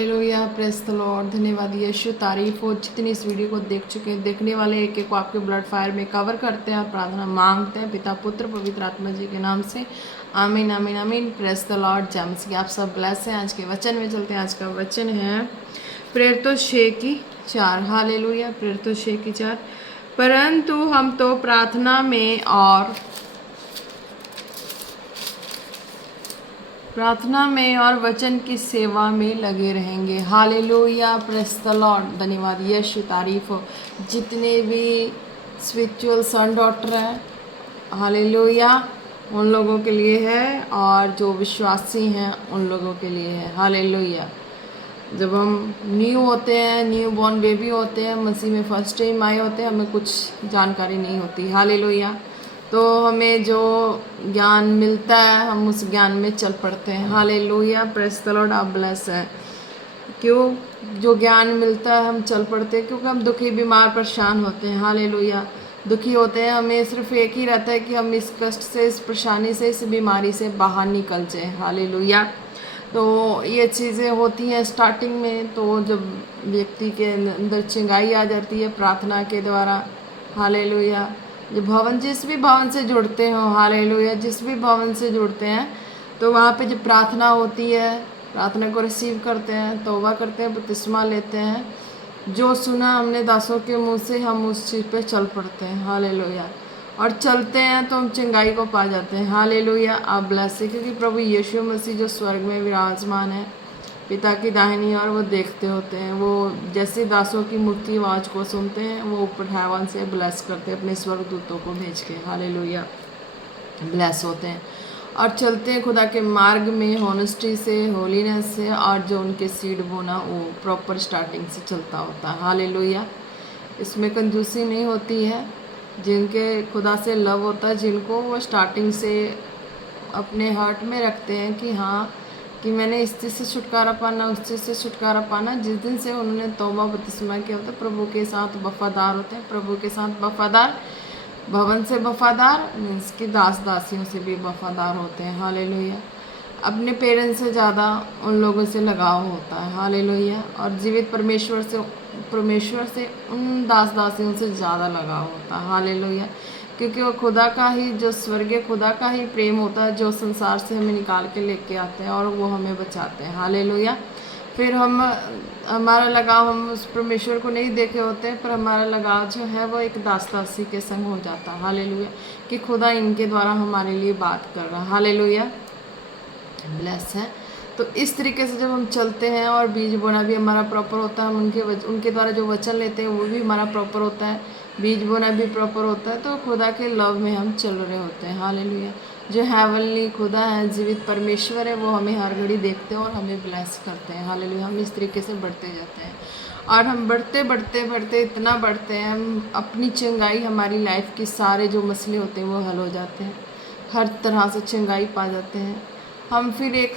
Hallelujah, press the Lord. धन्यवाद यीशु, तारीफ हो जितनी इस वीडियो को देख चुके हैं। देखने वाले एक एक को आपके ब्लड फायर में कवर करते हैं और प्रार्थना मांगते हैं पिता पुत्र पवित्र आत्मा जी के नाम से। आमीन आमीन आमीन। Press the Lord. जेम्स की आप सब ब्लेस हैं। आज के वचन में चलते हैं। आज का वचन है प्रेरितों 6:4। हालेलुया, प्रेरितों 6:4। परंतु हम तो प्रार्थना में और वचन की सेवा में लगे रहेंगे। Hallelujah, press the Lord. धन्यवाद यीशु, तारीफ हो जितने भी स्पिरिचुअल सन डॉटर हैं, हालेलुया, उन लोगों के लिए है और जो विश्वासी हैं उन लोगों के लिए है। हालेलुया। जब हम न्यू होते हैं, न्यू बॉर्न बेबी होते हैं, मसीह में फर्स्ट टाइम आए होते हैं, हमें कुछ जानकारी नहीं होती। हालेलुया। तो हमें जो ज्ञान मिलता है हम उस ज्ञान में चल पड़ते हैं। Hallelujah, press the Lord. आप ब्लेस है। क्यों जो ज्ञान मिलता है हम चल पड़ते हैं? क्योंकि हम दुखी बीमार परेशान होते हैं। हालेलुया, दुखी होते हैं। हमें सिर्फ एक ही रहता है कि हम इस कष्ट से, इस परेशानी से, इस बीमारी से बाहर निकल जाए। हालेलुया। तो ये चीज़ें होती हैं स्टार्टिंग में। तो जब व्यक्ति के अंदर चिंगाई आ जाती है प्रार्थना के द्वारा, हालेलुया, जो भवन जिस भी भवन से जुड़ते हो, हालेलुया, जिस भी भवन से जुड़ते हैं तो वहाँ पे जब प्रार्थना होती है, प्रार्थना को रिसीव करते हैं, तौबा करते हैं, बपतिस्मा लेते हैं, जो सुना हमने दासों के मुंह से हम उस चीज़ पे चल पड़ते हैं। हालेलुया। और चलते हैं तो हम चिंगाई को पा जाते हैं। हालेलुया। आप ब्लेस है, क्योंकि प्रभु यीशु मसीह जो स्वर्ग में विराजमान है पिता की दाहिनी ओर, वो देखते होते हैं। वो जैसे दासों की मूर्ति आवाज़ को सुनते हैं, वो ऊपर हैवन से ब्लेस करते हैं अपने स्वर्गदूतों को भेज के। हालेलुया, ब्लेस होते हैं और चलते हैं खुदा के मार्ग में, हॉनेस्टी से, होलीनेस से, और जो उनके सीड बोना वो प्रॉपर स्टार्टिंग से चलता होता है। हालेलुया। इसमें कंजूसी नहीं होती है। जिनके खुदा से लव होता है, जिनको वो स्टार्टिंग से अपने हार्ट में रखते हैं कि हाँ, कि मैंने इस चीज़ से छुटकारा पाना, उस चीज़ से छुटकारा पाना। जिस दिन से उन्होंने तौबा बपतिस्मा किया होता है, प्रभु के साथ वफादार होते हैं। प्रभु के साथ वफादार, भवन से वफादार मीन्स कि दास दासियों से भी वफादार होते हैं। हालेलुया। अपने पेरेंट्स से ज़्यादा उन लोगों से लगाव होता है। हालेलुया। और जीवित परमेश्वर से उन दास दासियों से ज़्यादा लगाव होता है। हालेलुया। क्योंकि वो खुदा का ही, जो स्वर्गीय खुदा का ही प्रेम होता है, जो संसार से हमें निकाल के लेके आते हैं और वो हमें बचाते हैं। हालेलुया। फिर हमारा लगाव, हम उस परमेश्वर को नहीं देखे होते हैं, पर हमारा लगाव जो है वो एक दास दासी के संग हो जाता है। हालेलुया। कि खुदा इनके द्वारा हमारे लिए बात कर रहा है। हालेलुया, ब्लेस है। तो इस तरीके से जब हम चलते हैं और बीज बोना भी हमारा प्रॉपर होता है, हम उनके द्वारा जो वचन लेते हैं वो भी हमारा प्रॉपर होता है, बीज बोना भी प्रॉपर होता है, तो खुदा के लव में हम चल रहे होते हैं। हालेलुया। जो हेवनली खुदा है, जीवित परमेश्वर है, वो हमें हर घड़ी देखते हैं और हमें ब्लेस करते हैं। हालेलुया। हम इस तरीके से बढ़ते जाते हैं और हम बढ़ते बढ़ते बढ़ते इतना बढ़ते हैं, हम अपनी चंगाई, हमारी लाइफ की सारे जो मसले होते हैं वो हल हो जाते हैं, हर तरह से चंगाई पा जाते हैं। हम फिर एक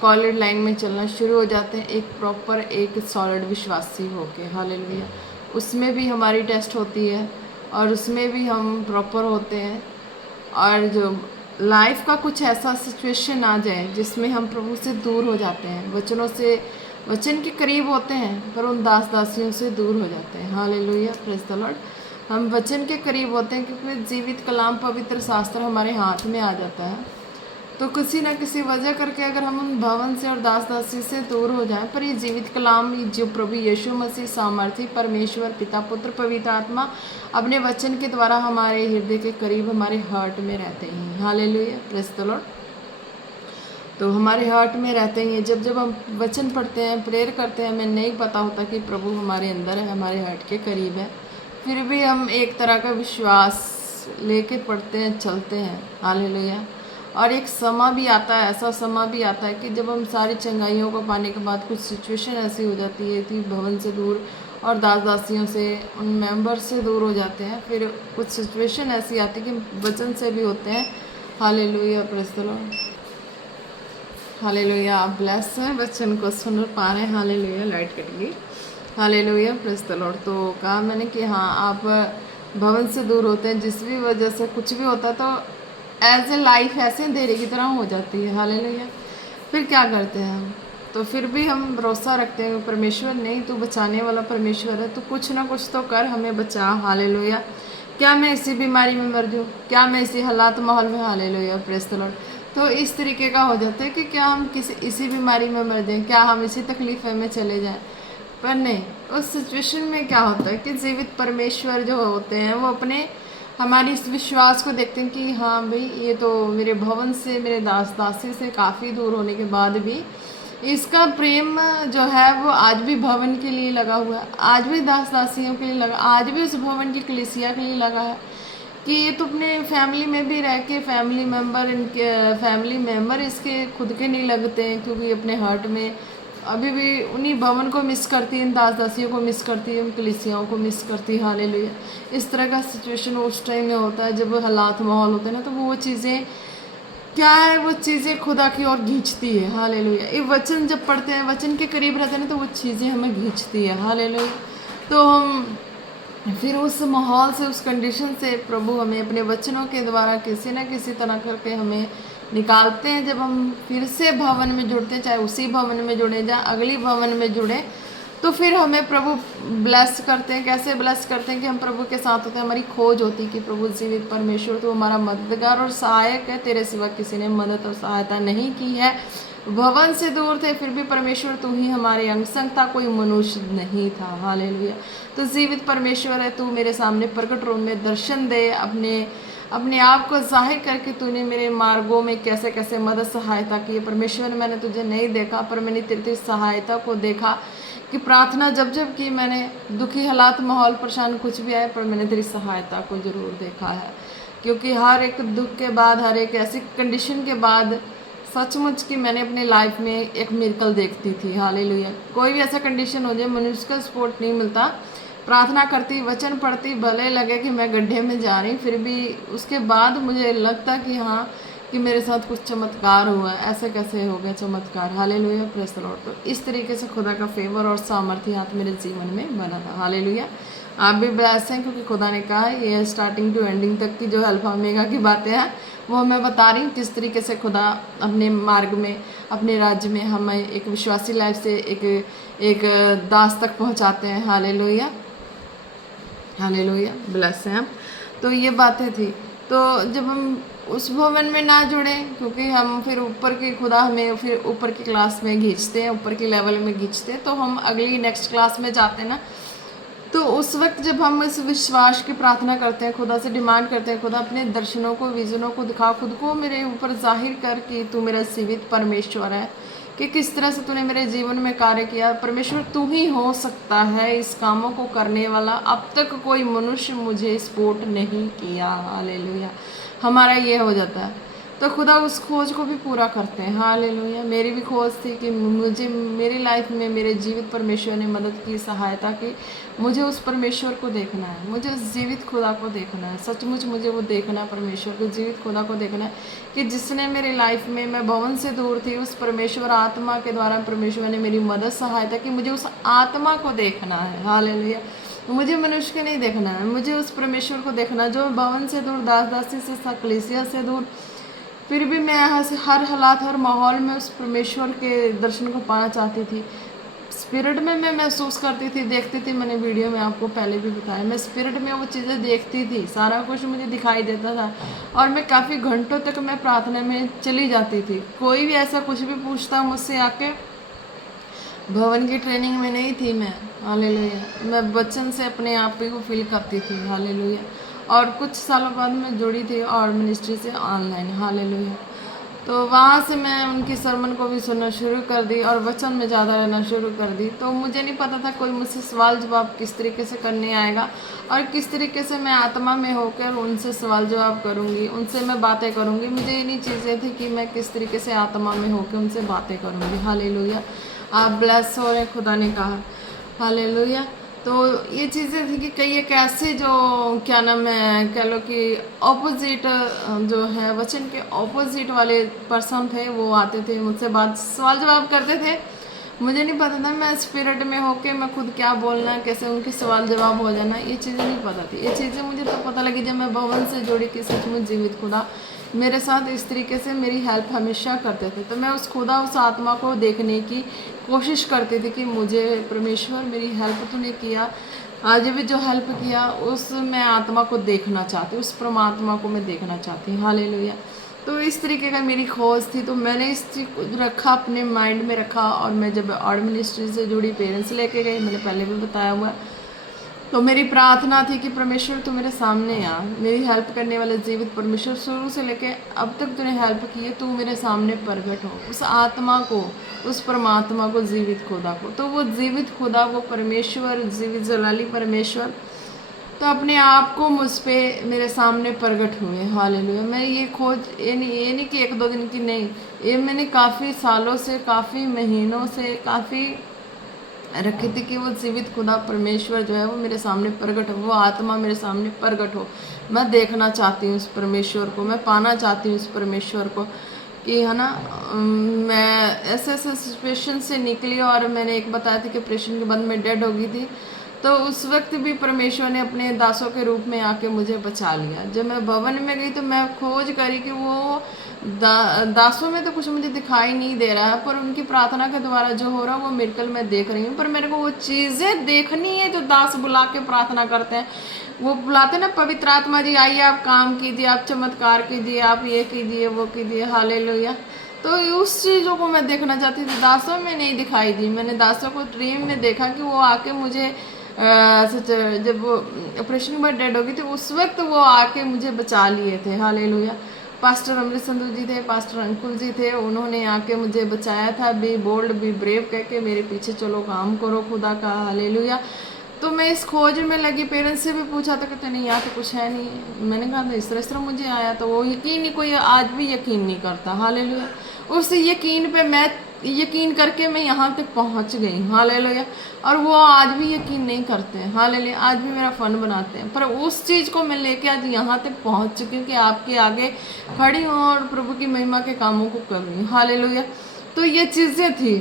कॉलेज लाइन में चलना शुरू हो जाते हैं, एक प्रॉपर, एक सॉलिड विश्वासी होके। हालेलुया। उसमें भी हमारी टेस्ट होती है और उसमें भी हम प्रॉपर होते हैं। और जो लाइफ का कुछ ऐसा सिचुएशन आ जाए जिसमें हम प्रभु से दूर हो जाते हैं, वचन के करीब होते हैं पर उन दास दासियों से दूर हो जाते हैं। Hallelujah, praise the Lord. हम वचन के करीब होते हैं क्योंकि जीवित कलाम, पवित्र शास्त्र हमारे हाथ में आ जाता है। तो किसी न किसी वजह करके अगर हम उन भवन से और दास दासी से दूर हो जाएं, पर ये जीवित कलाम, जो प्रभु यीशु मसीह, सामर्थी परमेश्वर पिता पुत्र पवित्र आत्मा अपने वचन के द्वारा हमारे हृदय के करीब, हमारे हार्ट में रहते हैं। Hallelujah, praise the Lord. तो हमारे हार्ट में रहते ही हैं। जब हम वचन पढ़ते हैं, प्रेयर करते हैं, हमें नहीं पता होता कि प्रभु हमारे अंदर है, हमारे हार्ट के करीब है, फिर भी हम एक तरह का विश्वास लेके पढ़ते हैं, चलते हैं। हालेलुया। और एक समा भी आता है, ऐसा समा भी आता है कि जब हम सारी चंगाइयों को पाने के बाद कुछ सिचुएशन ऐसी हो जाती है कि भवन से दूर और दास दासियों से, उन मेंबर से दूर हो जाते हैं। फिर कुछ सिचुएशन ऐसी आती है कि वचन से भी होते हैं। Hallelujah, praise the Lord. Hallelujah. आप ब्लेस हैं, वचन को सुन पा रहे हैं। हालेलुया। लाइट कट गई। Hallelujah, praise the Lord. तो कहा मैंने कि हाँ, आप भवन से दूर होते हैं, जिस भी वजह से कुछ भी होता है, तो एज ए लाइफ ऐसे अंधेरे की तरह हो जाती है। हालेलुया। फिर क्या करते हैं हम? तो फिर भी हम भरोसा रखते हैं परमेश्वर नहीं, तू बचाने वाला परमेश्वर है, तो कुछ ना कुछ तो कर, हमें बचा। हालेलुया। क्या मैं इसी बीमारी में मर जाऊँ, क्या मैं इसी हालात माहौल में, हालेलुया, प्रेज द लॉर्ड। तो इस तरीके का हो जाता है कि क्या हम इसी बीमारी में मर जाएं, क्या हम इसी तकलीफ में चले जाएं। पर नहीं, उस सिचुएशन में क्या होता है कि जीवित परमेश्वर जो होते हैं वो अपने हमारी इस विश्वास को देखते हैं कि हाँ भाई, ये तो मेरे भवन से, मेरे दास दासी से काफ़ी दूर होने के बाद भी इसका प्रेम जो है वो आज भी भवन के लिए लगा हुआ है, आज भी दास दासियों के लिए लगा, आज भी उस भवन की कलीसिया के लिए लगा है। कि ये तो अपने फैमिली में भी रह के फैमिली मेम्बर इसके खुद के नहीं लगते हैं, क्योंकि अपने हार्ट में अभी भी उन्हीं भवन को मिस करती है, इन दास दासियों को मिस करती है, उन कलीसियाओं को मिस करती है। हालेलुया। इस तरह का सिचुएशन उस टाइम में होता है जब हालात माहौल होते हैं ना, तो वो चीज़ें क्या है, वो चीज़ें खुदा की ओर खींचती है। हालेलुया। ये वचन जब पढ़ते हैं, वचन के करीब रहते हैं ना, तो वो चीज़ें हमें खींचती है। हालेलुया। तो हम फिर उस माहौल से, उस कंडीशन से प्रभु हमें अपने वचनों के द्वारा किसी न किसी तरह करके हमें निकालते हैं। जब हम फिर से भवन में जुड़ते हैं, चाहे उसी भवन में जुड़े या अगली भवन में जुड़े, तो फिर हमें प्रभु ब्लेस करते हैं। कैसे ब्लेस करते हैं कि हम प्रभु के साथ होते हैं। हमारी खोज होती है कि प्रभु जीवित परमेश्वर तो हमारा मददगार और सहायक है, तेरे सिवा किसी ने मदद और सहायता नहीं की है। भवन से दूर थे फिर भी परमेश्वर तू ही हमारे अंग संग था, कोई मनुष्य नहीं था। हालेलुया। तो जीवित परमेश्वर है, तू मेरे सामने प्रकट रूप में दर्शन दे, अपने आप को जाहिर करके तूने मेरे मार्गों में कैसे कैसे मदद सहायता की है। परमेश्वर, मैंने तुझे नहीं देखा पर मैंने तेरी सहायता को देखा कि प्रार्थना जब जब की मैंने, दुखी हालात माहौल परेशान कुछ भी आए, पर मैंने तेरी सहायता को ज़रूर देखा है। क्योंकि हर एक दुख के बाद, हर एक ऐसी कंडीशन के बाद सचमुच कि मैंने अपने लाइफ में एक मिरेकल देखती थी। हालेलुया। कोई भी ऐसा कंडीशन हो जाए, मनुष्य का सपोर्ट नहीं मिलता, प्रार्थना करती, वचन पढ़ती, भले लगे कि मैं गड्ढे में जा रही, फिर भी उसके बाद मुझे लगता कि हाँ, कि मेरे साथ कुछ चमत्कार हुआ है। ऐसे कैसे हो गया चमत्कार। Hallelujah, praise the Lord. तो इस तरीके से खुदा का फेवर और सामर्थ्य हाथ मेरे जीवन में बना था। हालेलुया। आप भी ब्लेस हैं, क्योंकि खुदा ने कहा है ये स्टार्टिंग टू एंडिंग तक की जो अल्फा ओमेगा की बातें हैं वो मैं बता रही हूँ, किस तरीके से खुदा अपने मार्ग में, अपने राज्य में हमें एक विश्वासी लाइफ से एक दास तक पहुँचाते हैं। हालेलुया, हालेलुया, ब्लेस हैं हम। तो ये बातें थी। तो जब हम उस भवन में ना जुड़े, क्योंकि हम फिर ऊपर की, खुदा हमें फिर ऊपर की क्लास में खींचते हैं, ऊपर की लेवल में खींचते हैं, तो हम अगली नेक्स्ट क्लास में जाते हैं ना। तो उस वक्त जब हम इस विश्वास की प्रार्थना करते हैं, खुदा से डिमांड करते हैं, खुदा अपने दर्शनों को, विजनों को दिखा, खुद को मेरे ऊपर जाहिर कर कि तू मेरा जीवित परमेश्वर है, कि किस तरह से तूने मेरे जीवन में कार्य किया। परमेश्वर तू ही हो सकता है इस कामों को करने वाला, अब तक कोई मनुष्य मुझे सपोर्ट नहीं किया। हालेलुया। हमारा ये हो जाता है, तो खुदा उस खोज को भी पूरा करते हैं। हालेलुया। मेरी भी खोज थी कि मुझे, मेरी लाइफ में मेरे जीवित परमेश्वर ने मदद की, सहायता की। मुझे उस परमेश्वर को देखना है, मुझे उस जीवित खुदा को देखना है। सचमुच मुझे वो देखना है, परमेश्वर को, जीवित खुदा को देखना है, कि जिसने मेरी लाइफ में, मैं भवन से दूर थी, उस परमेश्वर आत्मा के द्वारा परमेश्वर ने मेरी मदद सहायता की। मुझे उस आत्मा को देखना है। हालेलुया। मुझे मनुष्य को नहीं देखना है, मुझे उस परमेश्वर को देखना, जो भवन से दूर, दास दासी से, कलीसिया से दूर, फिर भी मैं हर हालात, हर माहौल में उस परमेश्वर के दर्शन को पाना चाहती थी। स्पिरिट में मैं महसूस करती थी, देखती थी। मैंने वीडियो में आपको पहले भी बताया, मैं स्पिरिट में वो चीज़ें देखती थी, सारा कुछ मुझे दिखाई देता था, और मैं काफ़ी घंटों तक मैं प्रार्थना में चली जाती थी। कोई भी ऐसा कुछ भी पूछता मुझसे आके, भवन की ट्रेनिंग में नहीं थी मैं, हालेलुया, मैं बचन से अपने आप ही को फील करती थी। हालेलुया। और कुछ सालों बाद मैं जुड़ी थी और मिनिस्ट्री से ऑनलाइन। हालेलुया। तो वहाँ से मैं उनकी सरमन को भी सुनना शुरू कर दी और वचन में ज़्यादा रहना शुरू कर दी। तो मुझे नहीं पता था कोई मुझसे सवाल जवाब किस तरीके से करने आएगा, और किस तरीके से मैं आत्मा में होकर उनसे सवाल जवाब करूँगी, उनसे मैं बातें करूँगी। मुझे ये नहीं चीज़ें थी कि मैं किस तरीके से आत्मा में होकर उनसे बातें करूँगी। हालेलुया। आप ब्लेस हो रहे, खुदा ने कहा। हालेलुया। तो ये चीज़ें थी कि कई एक ऐसे जो क्या नाम है, कह लो कि ऑपोजिट जो है, वचन के ऑपोजिट वाले पर्सन थे, वो आते थे मुझसे बात, सवाल जवाब करते थे। मुझे नहीं पता था मैं स्पिरिट में होके मैं खुद क्या बोलना, कैसे उनके सवाल जवाब हो जाना, ये चीज़ें नहीं पता थी। ये चीज़ें मुझे तो पता लगी जब मैं भवन से जुड़ी कि सचमुच जीवित खुदा मेरे साथ इस तरीके से मेरी हेल्प हमेशा करते थे। तो मैं उस खुदा उस आत्मा को देखने की कोशिश करती थी कि मुझे परमेश्वर मेरी हेल्प तूने किया, आज भी जो हेल्प किया उस मैं आत्मा को देखना चाहती, उस परमात्मा को मैं देखना चाहती। हालेलुया। तो इस तरीके का मेरी खोज थी। तो मैंने इस चीज को रखा, अपने माइंड में रखा। और मैं जब ऑड मिनिस्ट्री से जुड़ी पेरेंट्स लेके गई, मैंने पहले भी बताया हुआ है, तो मेरी प्रार्थना थी कि परमेश्वर तू मेरे सामने आ, मेरी हेल्प करने वाले जीवित परमेश्वर, शुरू से लेके अब तक तूने हेल्प की है, तू मेरे सामने प्रकट हो, उस आत्मा को, उस परमात्मा को, जीवित खुदा को। तो वो जीवित खुदा, वो परमेश्वर, जीवित जलाली परमेश्वर तो अपने आप को मुझ पे मेरे सामने प्रकट हुए। हालेलुया। मैं ये खोज ये नहीं कि एक दो दिन की नहीं, ये मैंने काफ़ी सालों से, काफ़ी महीनों से, काफ़ी रखी थी कि वो जीवित खुदा परमेश्वर जो है वो मेरे सामने प्रकट हो, वो आत्मा मेरे सामने प्रकट हो। मैं देखना चाहती हूँ उस परमेश्वर को, मैं पाना चाहती हूँ उस परमेश्वर को कि है ना। मैं ऐसे ऐसे सिचुएशन से निकली और मैंने एक बताया था कि ऑपरेशन के बाद मैं डेड हो गई थी। तो उस वक्त भी परमेश्वर ने अपने दासों के रूप में आके मुझे बचा लिया। जब मैं भवन में गई तो मैं खोज करी कि वो दासों में तो कुछ मुझे दिखाई नहीं दे रहा है, पर उनकी प्रार्थना के द्वारा जो हो रहा है वो मिरेकल मैं देख रही हूँ। पर मेरे को वो चीज़ें देखनी है जो दास बुला के प्रार्थना करते हैं। वो बुलाते हैं ना, पवित्र आत्मा जी आइए, आप काम कीजिए, आप चमत्कार कीजिए, आप ये कीजिए, वो कीजिए। हालेलुया। तो उस चीज़ों को मैं देखना चाहती थी, दासों में नहीं दिखाई दी। मैंने दासों को ड्रीम में देखा कि वो आके मुझे जब वो ऑपरेशन के बाद डेड हो गई थी उस वक्त वो आके मुझे बचा लिए थे। हालेलुया। पास्टर अमृत संधू जी थे, पास्टर अंकुल जी थे, उन्होंने आके मुझे बचाया था। बी बोल्ड बी ब्रेव कह के मेरे पीछे चलो, काम करो खुदा का। हालेलुया। तो मैं इस खोज में लगी। पेरेंट्स से भी पूछा था, कहते नहीं यहाँ तो कुछ है नहीं। मैंने कहा था इस तरह मुझे आया, तो वो यकीन नहीं, कोई आज भी यकीन नहीं करता। हालेलुया। उस यकीन पे मैं यकीन करके मैं यहाँ तक पहुँच गई। हालेलुया। और वो आज भी यकीन नहीं करते हैं। हालेलुया। आज भी मेरा फन बनाते हैं, पर उस चीज़ को मैं लेके आज यहाँ तक पहुँच चुकी हूँ कि आपके आगे खड़ी हूँ और प्रभु की महिमा के कामों को कर रही हूँ। हालेलुया। तो ये चीज़ें थी।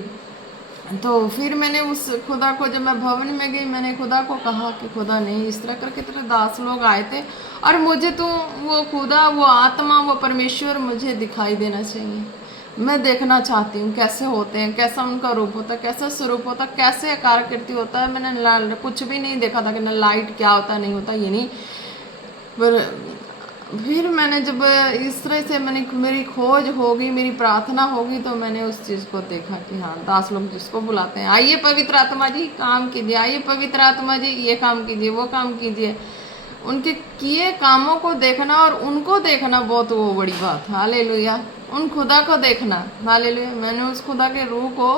तो फिर मैंने उस खुदा को, जब मैं भवन में गई, मैंने खुदा को कहा कि खुदा नहीं, इस तरह करके तेरे दास लोग आए थे और मुझे तो वो खुदा, वो आत्मा, वो परमेश्वर मुझे दिखाई देना चाहिए। मैं देखना चाहती हूँ कैसे होते हैं, कैसा उनका रूप होता है, कैसा स्वरूप होता है, कैसे आकृति होता है। मैंने कुछ भी नहीं देखा था कि ना लाइट क्या होता नहीं होता, ये नहीं। पर फिर मैंने जब इस तरह से मेरी खोज होगी, मेरी प्रार्थना होगी, तो मैंने उस चीज़ को देखा कि हाँ, दास लोग जिसको बुलाते हैं, आइए पवित्र आत्मा जी काम कीजिए, आइए पवित्र आत्मा जी ये काम कीजिए, वो काम कीजिए। उनके किए कामों को देखना और उनको देखना बहुत वो बड़ी बात। हालेलुया। उन खुदा को देखना। हालेलुया। मैंने उस खुदा के रूह को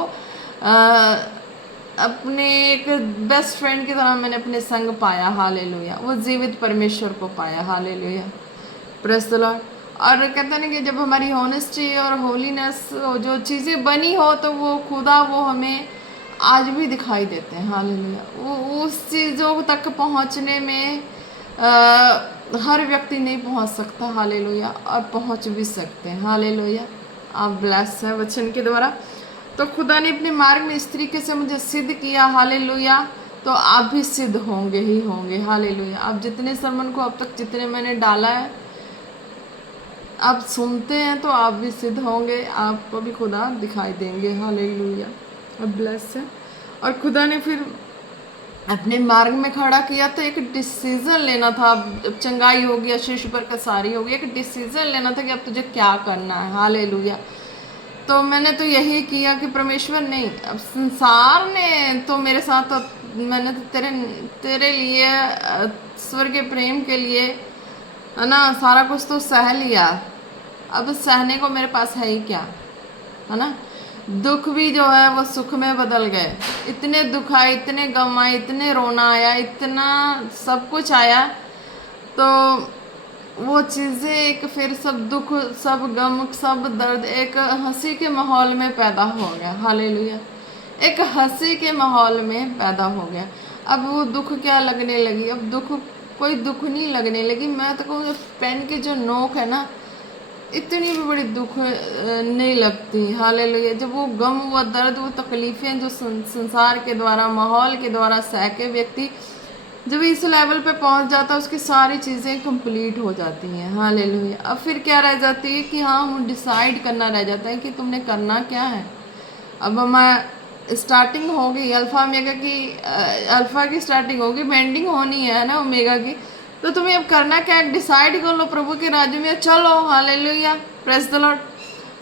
अपने एक बेस्ट फ्रेंड की तरह मैंने अपने संग पाया। हालेलुया। वो जीवित परमेश्वर को पाया। हालेलुया। Praise the Lord. और कहते हैं कि जब हमारी ऑनेस्टी और होलीनेस जो चीज़ें बनी हो तो वो खुदा वो हमें आज भी दिखाई देते हैं। हालेलुया। वो उस चीज़ों तक पहुंचने में हर व्यक्ति नहीं पहुंच सकता। हालेलुया। और पहुंच भी सकते हैं। हालेलुया। आप ब्लेस हैं वचन के द्वारा। तो खुदा ने अपने मार्ग में इस तरीके से मुझे सिद्ध किया। हालेलुया। तो आप भी सिद्ध होंगे ही होंगे। हालेलुया। आप जितने सरमन को अब तक जितने मैंने डाला है आप सुनते हैं तो आप भी सिद्ध होंगे, आपको भी खुदा दिखाई देंगे। हालेलुया। अब ब्लेस है। और खुदा ने फिर अपने मार्ग में खड़ा किया तो एक डिसीजन लेना था। अब चंगाई होगी, आशीष पर कसारी होगी, एक डिसीजन लेना था कि अब तुझे क्या करना है। हालेलुया। तो मैंने तो यही किया कि परमेश्वर नहीं, अब संसार ने तो मेरे साथ, तो मैंने तो तेरे लिए स्वर्ग के प्रेम के लिए है ना सारा कुछ तो सह लिया। अब सहने को मेरे पास है ही क्या, है ना। दुख भी जो है वो सुख में बदल गए। इतने दुख आए, इतने गम आए, इतने रोना आया, इतना सब कुछ आया। तो वो चीज़ें एक फिर सब दुख, सब गम, सब दर्द एक हंसी के माहौल में पैदा हो गया। हालेलुया। एक हंसी के माहौल में पैदा हो गया। अब वो दुख क्या लगने लगी, अब दुख कोई दुख नहीं लगने लगी। मैं तो कहूँ पेन की जो नोक है ना, इतनी भी बड़ी दुख नहीं लगती। हालेलुया। जब वो गम, वो दर्द, वो तकलीफ़ें जो संसार के द्वारा, माहौल के द्वारा सह के व्यक्ति जब इस लेवल पे पहुंच जाता है उसकी सारी चीज़ें कंप्लीट हो जाती हैं। हालेलुया। अब फिर क्या रह जाती है कि हाँ, वो डिसाइड करना रह जाता है कि तुमने करना क्या है। अब हमारा स्टार्टिंग हो गई अल्फा ओमेगा की, अल्फा की स्टार्टिंग होगी, बेंडिंग होनी है ना ओमेगा की। तो तुम्हें अब करना क्या है, डिसाइड कर लो, प्रभु के राज्य में चलो। Hallelujah, praise the Lord.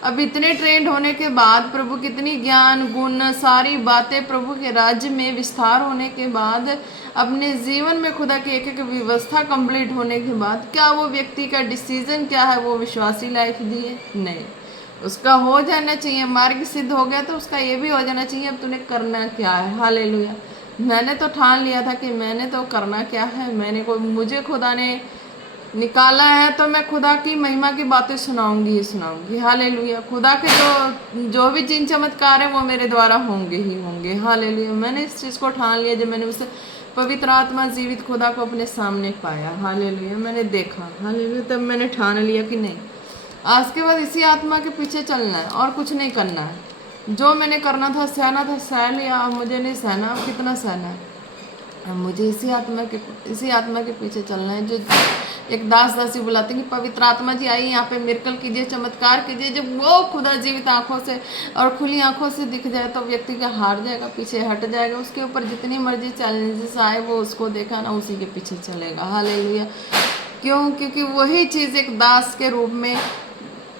अब इतने ट्रेंड होने के बाद, प्रभु कितनी ज्ञान गुण सारी बातें प्रभु के राज्य में विस्तार होने के बाद, अपने जीवन में खुदा की एक एक व्यवस्था कंप्लीट होने के बाद, क्या वो व्यक्ति का डिसीजन क्या है, वो विश्वासी लाइफ दिए? नहीं, उसका हो जाना चाहिए, मार्ग सिद्ध हो गया तो उसका ये भी हो जाना चाहिए अब तूने करना क्या है। हालेलुया। मैंने तो ठान लिया था कि मैंने तो करना क्या है, मैंने को मुझे खुदा ने निकाला है तो मैं खुदा की महिमा की बातें सुनाऊंगी ही सुनाऊंगी। हालेलुया। खुदा के जो भी जिन चमत्कार है वो मेरे द्वारा होंगे ही होंगे। हालेलुया। मैंने इस चीज़ को ठान लिया जब मैंने उसे पवित्र आत्मा जीवित खुदा को अपने सामने पाया। हालेलुया। मैंने देखा। हालेलुया। तब मैंने ठान लिया कि नहीं, आज के बाद इसी आत्मा के पीछे चलना है और कुछ नहीं करना है। जो मैंने करना था, सहना था, सह लिया। अब मुझे नहीं सहना। अब कितना सहना है, अब मुझे इसी आत्मा के पीछे चलना है। जो एक दासी बुलाते हैं कि पवित्र आत्मा जी आइए यहाँ पे मिरेकल कीजिए, चमत्कार कीजिए। जब वो खुदा जीवित आंखों से और खुली आंखों से दिख जाए तो व्यक्ति का हार जाएगा, पीछे हट जाएगा। उसके ऊपर जितनी मर्जी चैलेंजेस आए वो उसको देखा ना, उसी के पीछे चलेगा। हालेलुया। क्यों? क्योंकि वही चीज़ एक दास के रूप में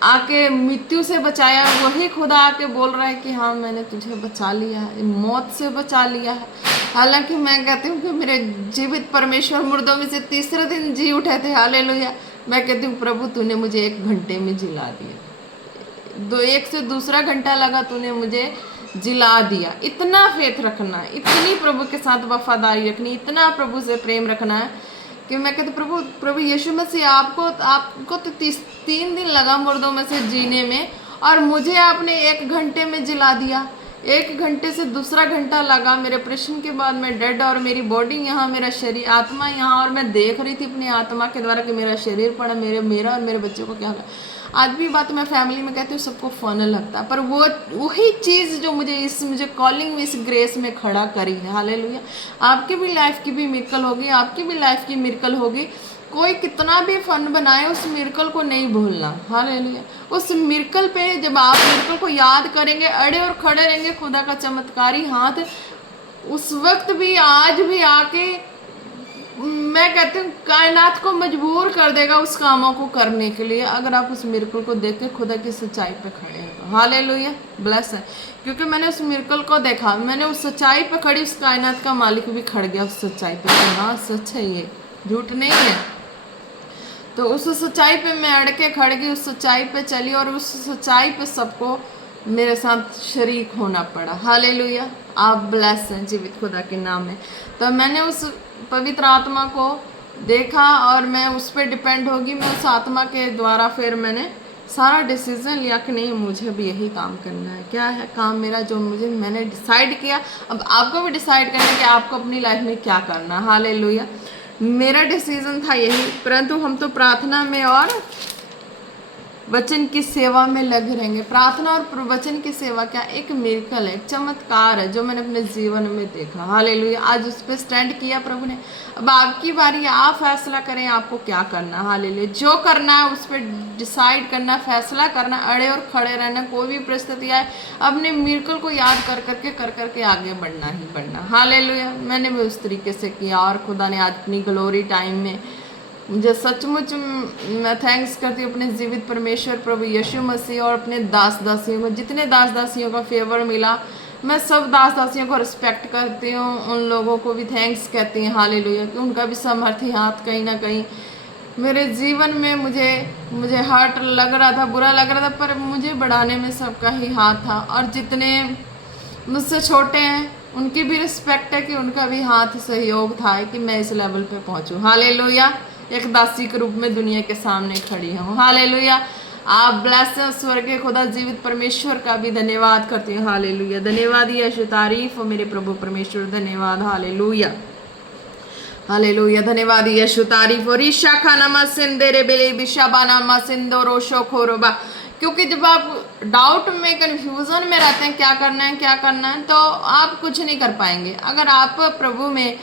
आके मृत्यु से बचाया, वही खुदा आके बोल रहा है कि हाँ मैंने तुझे बचा लिया है, मौत से बचा लिया है। हालांकि मैं कहती हूँ कि मेरे जीवित परमेश्वर मुर्दों में से तीसरे दिन जी उठे थे। हालेलुया। मैं कहती हूँ प्रभु तूने मुझे 1 घंटे में जिला दिया, एक से दूसरा घंटा लगा, तूने मुझे जिला दिया। इतना फेथ रखना है, इतनी प्रभु के साथ वफादारी रखनी, इतना प्रभु से प्रेम रखना है कि मैं कहती प्रभु यीशु मसीह आपको तो 3 दिन लगा मुर्दों में से जीने में, और मुझे आपने 1 घंटे में जिला दिया। 1 घंटे से दूसरा घंटा लगा। मेरे ऑपरेशन के बाद मैं डेड और मेरी बॉडी यहाँ, मेरा शरीर, आत्मा यहाँ, और मैं देख रही थी अपनी आत्मा के द्वारा कि मेरा शरीर पड़ा, मेरा और मेरे बच्चों को क्या लगा। आज भी बात मैं फैमिली में कहती हूँ, सबको फन लगता है, पर वही चीज़ जो मुझे कॉलिंग में, इस ग्रेस में खड़ा करी है। हालेलुया। आपकी भी लाइफ की भी मिरेकल होगी, आपकी भी लाइफ की मिरेकल होगी। कोई कितना भी फन बनाए, उस मिरेकल को नहीं भूलना। हालेलुया। उस मिरेकल पे जब आप मिरेकल को याद करेंगे, अड़े और खड़े रहेंगे खुदा का चमत्कारी हाथ, उस वक्त भी आज भी आके मैं कहती हूँ कायनात को मजबूर कर देगा उस कामों को करने के लिए, अगर आप उस मिरेकल को देख के खुदा की सच्चाई पे खड़े हैं तो। हालेलुया। ब्लेस है, क्योंकि मैंने उस मिरेकल को देखा। मैंने उस सच्चाई पे खड़ी, उस कायनात का मालिक भी खड़ गया उस सच्चाई पे। हाँ सच है, ये झूठ नहीं है। तो उस सच्चाई पे मैं अड़ के खड़ गई, उस सच्चाई पे चली, और उस सच्चाई पे सबको मेरे साथ शरीक होना पड़ा। हालेलुया। आप ब्लेस हैं जीवित खुदा के नाम में। तो मैंने उस पवित्र आत्मा को देखा और मैं उस पर डिपेंड होगी। मैं उस आत्मा के द्वारा फिर मैंने सारा डिसीजन लिया कि नहीं, मुझे भी यही काम करना है। क्या है काम मेरा, जो मैंने डिसाइड किया। अब आपको भी डिसाइड करना है कि आपको अपनी लाइफ में क्या करना है। हालेलुया। मेरा डिसीजन था यही, परंतु हम तो प्रार्थना में और वचन की सेवा में लगे रहेंगे। प्रार्थना और वचन की सेवा क्या एक मिरेकल है, एक चमत्कार है जो मैंने अपने जीवन में देखा। हालेलुया। आज उस पर स्टैंड किया प्रभु ने। अब आपकी बारी, आप फैसला करें आपको क्या करना है। हालेलुया। जो करना है उस पर डिसाइड करना, फैसला करना, अड़े और खड़े रहना। कोई भी परिस्थिति आए, अपने मिरेकल को याद कर करके आगे बढ़ना ही बढ़ना। हालेलुया। मैंने भी उस तरीके से किया, और खुदा ने आज अपनी ग्लोरी टाइम में मुझे सचमुच, मैं थैंक्स करती हूँ अपने जीवित परमेश्वर प्रभु यीशु मसीह और अपने दास दासियों को। जितने दास दासियों का फेवर मिला, मैं सब दास दासियों को रिस्पेक्ट करती हूँ, उन लोगों को भी थैंक्स कहती हैं। हालेलुया। कि उनका भी सामर्थ्य हाथ कहीं ना कहीं मेरे जीवन में मुझे हर्ट लग रहा था, बुरा लग रहा था, पर मुझे बढ़ाने में सबका ही हाथ था। और जितने मुझसे छोटे हैं उनकी भी रिस्पेक्ट है कि उनका भी हाथ सहयोग था कि मैं इस लेवल पे पहुंचूं। हालेलुया। एक दासी के रूप में दुनिया के सामने खड़ी हूँ। हालेलुया। आप ब्लेस हैं स्वर्गीय खुदा जीवित परमेश्वर का भी धन्यवाद करती हूँ। हालेलुया। धन्यवाद यीशु, तारीफ हो मेरे प्रभु परमेश्वर। धन्यवाद। हालेलुया। हालेलुया। धन्यवाद यीशु, तारीफ हो। ऋषा खाना सिंदेरे बेले बिशाबाना मा सिंदो रोशो खोरोबा। क्योंकि जब आप डाउट में, कंफ्यूजन में रहते हैं क्या करना है, तो आप कुछ नहीं कर पाएंगे। अगर आप प्रभु में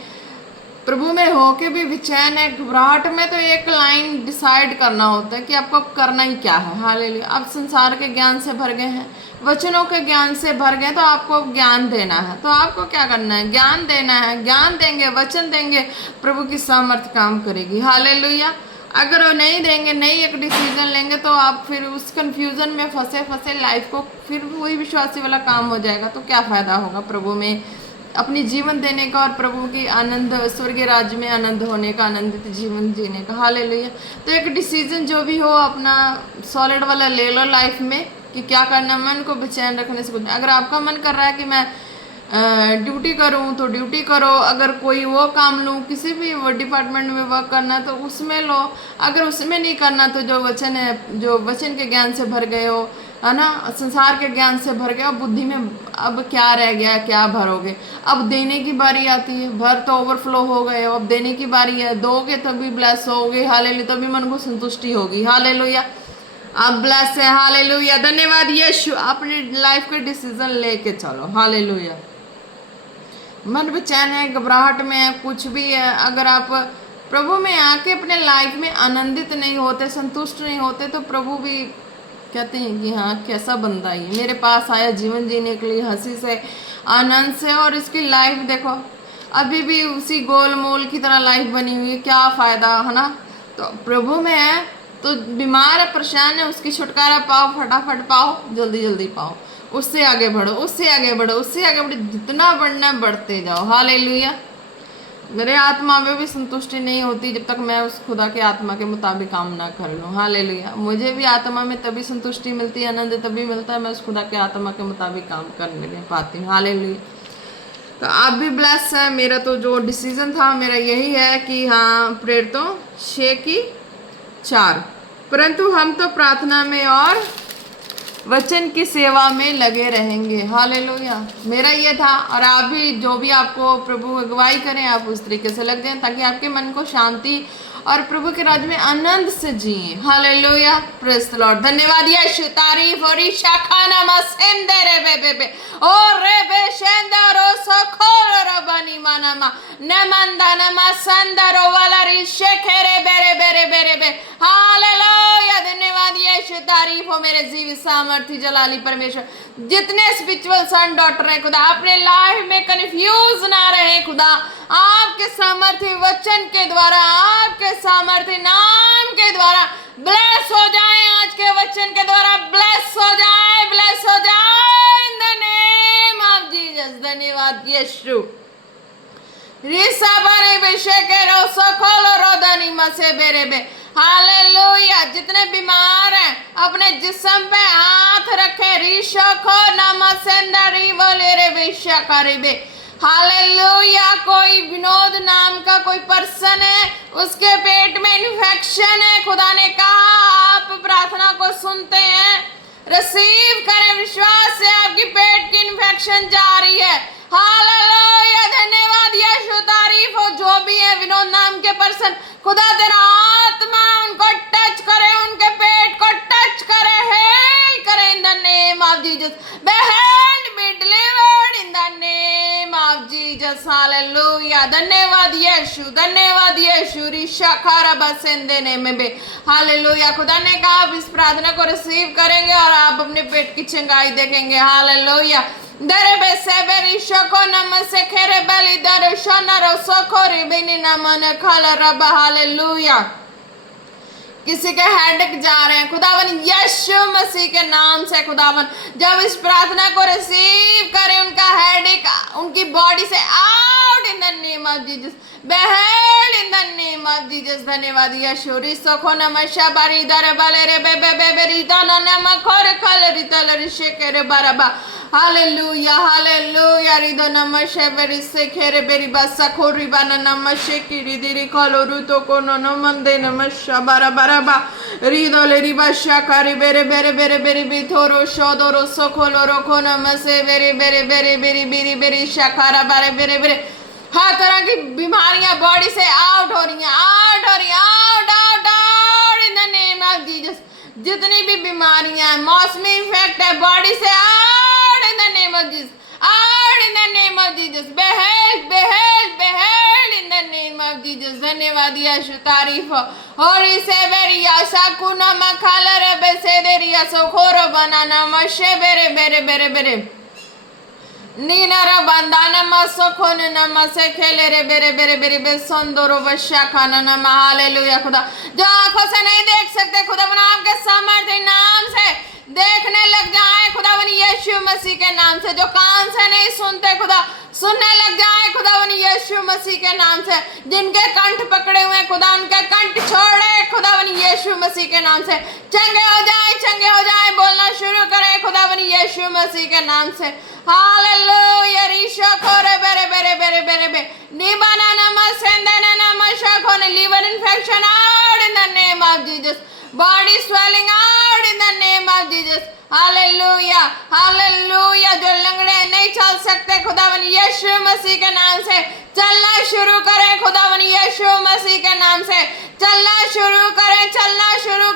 प्रभु में होके भी बेचैन है, घबराहट में। तो एक लाइन डिसाइड करना होता है कि आपको अब करना ही क्या है। हालेलुया। आप संसार के ज्ञान से भर गए हैं, वचनों के ज्ञान से भर गए, तो आपको ज्ञान देना है। तो आपको क्या करना है? ज्ञान देना है। ज्ञान देंगे, वचन देंगे, प्रभु की सामर्थ काम करेगी। हालेलुया। अगर वो नहीं देंगे, नहीं एक डिसीजन लेंगे, तो आप फिर उस कंफ्यूजन में फंसे फंसे लाइफ को फिर वही विश्वासी वाला काम हो जाएगा। तो क्या फायदा होगा प्रभु में अपनी जीवन देने का और प्रभु की आनंद, स्वर्गीय राज्य में आनंद होने का, आनंदित जीवन जीने का। हालेलुया। तो एक डिसीजन जो भी हो अपना सॉलिड वाला ले लो लाइफ में कि क्या करना। मन को बेचैन रखने से कुछ नहीं। अगर आपका मन कर रहा है कि मैं ड्यूटी करूं तो ड्यूटी करो, अगर कोई वो काम लूं, किसी भी वो डिपार्टमेंट में वर्क करना तो उसमें लो। अगर उसमें नहीं करना तो जो वचन है, जो वचन के ज्ञान से भर गए हो, है ना, संसार के ज्ञान से भर गए, अब बुद्धि में अब क्या रह गया, क्या भरोगे? अब देने की बारी आती है। भर तो ओवरफ्लो हो गए, अब देने की बारी है। दोगे तभी ब्लेस होगे। हालेलुया। तभी मन को संतुष्टि होगी। हालेलुया। आप ब्लेस है। हालेलुया। धन्यवाद यीशु। अपनी लाइफ के डिसीजन लेके चलो। हालेलुया। मन बेचैन है, घबराहट में है, कुछ भी है, अगर आप प्रभु में आके अपने लाइफ में आनंदित नहीं होते, संतुष्ट नहीं होते, तो प्रभु भी कहते हैं कि हाँ, कैसा बंदा ये मेरे पास आया जीवन जीने के लिए, हंसी से, आनंद से, और इसकी लाइफ देखो अभी भी उसी गोल मोल की तरह लाइफ बनी हुई है। क्या फ़ायदा, है ना? तो प्रभु में है तो बीमार है, परेशान है, उसकी छुटकारा पाओ, फटाफट पाओ, जल्दी जल्दी पाओ। उससे आगे बढ़ो, उससे आगे बढ़ो, उससे आगे बढ़ो, जितना बढ़ना है बढ़ते जाओ। हालेलुया। मेरे आत्मा में भी संतुष्टि नहीं होती जब तक मैं उस खुदा के आत्मा के मुताबिक काम ना कर लूँ। हालेलुया। मुझे भी आत्मा में तभी संतुष्टि मिलती है, आनंद तभी मिलता है, मैं उस खुदा के आत्मा के मुताबिक काम करने में पाती हूँ। हालेलुया। तो आप भी ब्लेस है। मेरा तो जो डिसीजन था मेरा यही है कि हाँ, प्रेयर तो 6 की 4, परंतु हम तो प्रार्थना में और वचन की सेवा में लगे रहेंगे। हालेलुया। मेरा ये था, और आप भी जो भी आपको प्रभु अगुवाई करें आप उस तरीके से लग जाएं, ताकि आपके मन को शांति और प्रभु के राज्य में आनंद से जिए। हालेलुया। Praise the Lord. धन्यवाद यीशु। तारीफ और ईशा खाना मसेंदे रे बे ओ रे बे शेंदरो सखोर रबनी मानामा नमंदा नमसंदरो वाला रिशे खेरे बेरे बेरे बेरे बे। हालेलुया। धन्यवाद यीशु। तारीफ हो मेरे जीवित सामर्थी जलाली परमेश्वर। जितने स्पिरिचुअल सन डॉटर हैं खुदा, अपने लाइफ में कंफ्यूज ना रहे खुदा, आपके सामर्थ्य वचन के द्वारा, आपके सामर्थ्य नाम के द्वारा ब्लेस हो जाए। आज के वचन के द्वारा ब्लेस हो जाए, ब्लेस हो जाए इन द नेम ऑफ जीसस। धन्यवाद यीशु। रिसा बरे बेशे के रो सखोल रोदनी मसे बेरे बे। हालेलुया। जितने बीमार हैं अपने जिस्म पे हाथ रखे। रीशो को नमसेंदरी बोले रे बेशा करीबे। हालेलुया। कोई विनोद नाम का कोई पर्सन है, उसके पेट में इन्फेक्शन है। खुदा ने कहा आप प्रार्थना को सुनते हैं, रिसीव करें, विश्वास से आपकी पेट की इन्फेक्शन जा रही है। हालेलुया। धन्यवाद यीशु। तारीफ हो जो भी है विनोद नाम के पर्सन, खुदा तेरा आत्मा उनको टच करे, उनके पेट को टच करे, हेल करे in the name of Jesus. Be healed be delivered in the name of Jesus. Hallelujah. धन्यवाद यीशु। धन्यवाद यीशु। रिशा खारा बसेंदे ने में बे। हालेलुया। खुदा ने कहा आप इस प्रार्थना को रिसीव करेंगे और आप अपने पेट की चंगाई देखेंगे। हालेलुया। दरे बेसे बेरी शको नमसे खेरे बलि दरे शना रो सोखोरी बिनी नमन खाला रबा। हालेलुया। किसी के हेडेक जा रहे हैं खुदावन यीशु मसीह के नाम से, खुदावन जब इस प्रार्थना को रिसीव करें, उनका हेडेक उनकी बॉडी से out in the name of Jesus, be healed in the name of Jesus. धन्यवाद यीशु। रिसो खो नमशा बारी दरे बाले रे बे बे बे रिता नम खोर खल रिता लरिशे करे बरबा। हालेलुया। हालेलुया। रिदो नमशे बेरी से खेरे बेरी बसा खोरी बाना नमशे किरी दिरी खोलो रुतो कोनो नमंदे नमशा बारा बरबा। रिदो ले रिबाशा कारी बेरे बेरे बेरे बेरे बिथोरो शोदोरो सोखोलो रोखो नमसे बेरे बेरे बेरे बेरे बेरे बेरे शाखारा बारे बेरे बेरे। हर तरह की बीमारियां बॉडी से आउट हो रही हैं, आउट हो रही हैं, out out out in the name of Jesus. जितनी भी बीमारियां हैं, मौसमी इफेक्ट है, बॉडी से out in the name of Jesus, out in the name of Jesus. Be healed be healed be healed in the name धन्यवाद यीशु, तारीफ। और इसे बेरिया साकुना मखाला रे बेसे देरिया सोखोरो बनाना मशे बेरे बेरे बेरे बेरे नीनारा बंदाना मसोखोन नमसे खेले रे बेरे बेरे बेरे बे सुंदरो वश्या खाना नम हालेलुया। खुदा जो आंखों से नहीं देख सकते खुदा बना आपके सामर्थ्य नाम से देखने लग जाए खुदा बनी यीशु मसीह के नाम से। जो कान से नहीं सुनते खुदा सुनने लग जाए खुदा बनी यीशु मसीह के नाम से। जिनके कंठ पकड़े हुए खुदा उनके कंठ छोड़े खुदा बनी यीशु मसीह के नाम से। चंगे हो जाए बोलना शुरू करें खुदा बनी यीशु मसीह के नाम से। हालेलुया रीशो खोरे बेरे बेरे बेरे बेरे बे निबाना नमसेंदना नमशकोन liver infection out in the name of Jesus, body swelling out in the name of Jesus। Hallelujah hallelujah. जो लंगड़े नहीं चल सकते खुदावन यीशु मसीह के नाम से चलना शुरू करें खुदावन यीशु मसीह के नाम से चलना शुरू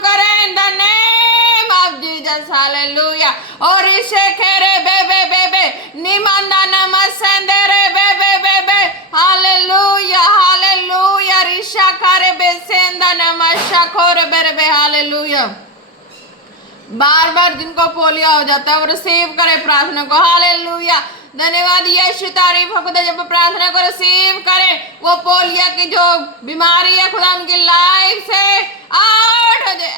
करें इन the name of Jesus. Hallelujah. और इसे खेरे बेबे बेबे निमंदा नमसेंदे रे बेबे बेबे हालेलुया हालेलुया ऋषा करे बेसेंदा नमशा खोरे बेबे हालेलुया। बार बार जिनको पोलियो हो जाता है वो रिसीव करे प्रार्थना को। हालेलुया धन्यवाद यीशु, तारीफ हो खुदा। जब प्रार्थना को रिसीव करें वो पोलियो की जो बीमारी है खुदा उनकी लाइफ से आउट हो जाए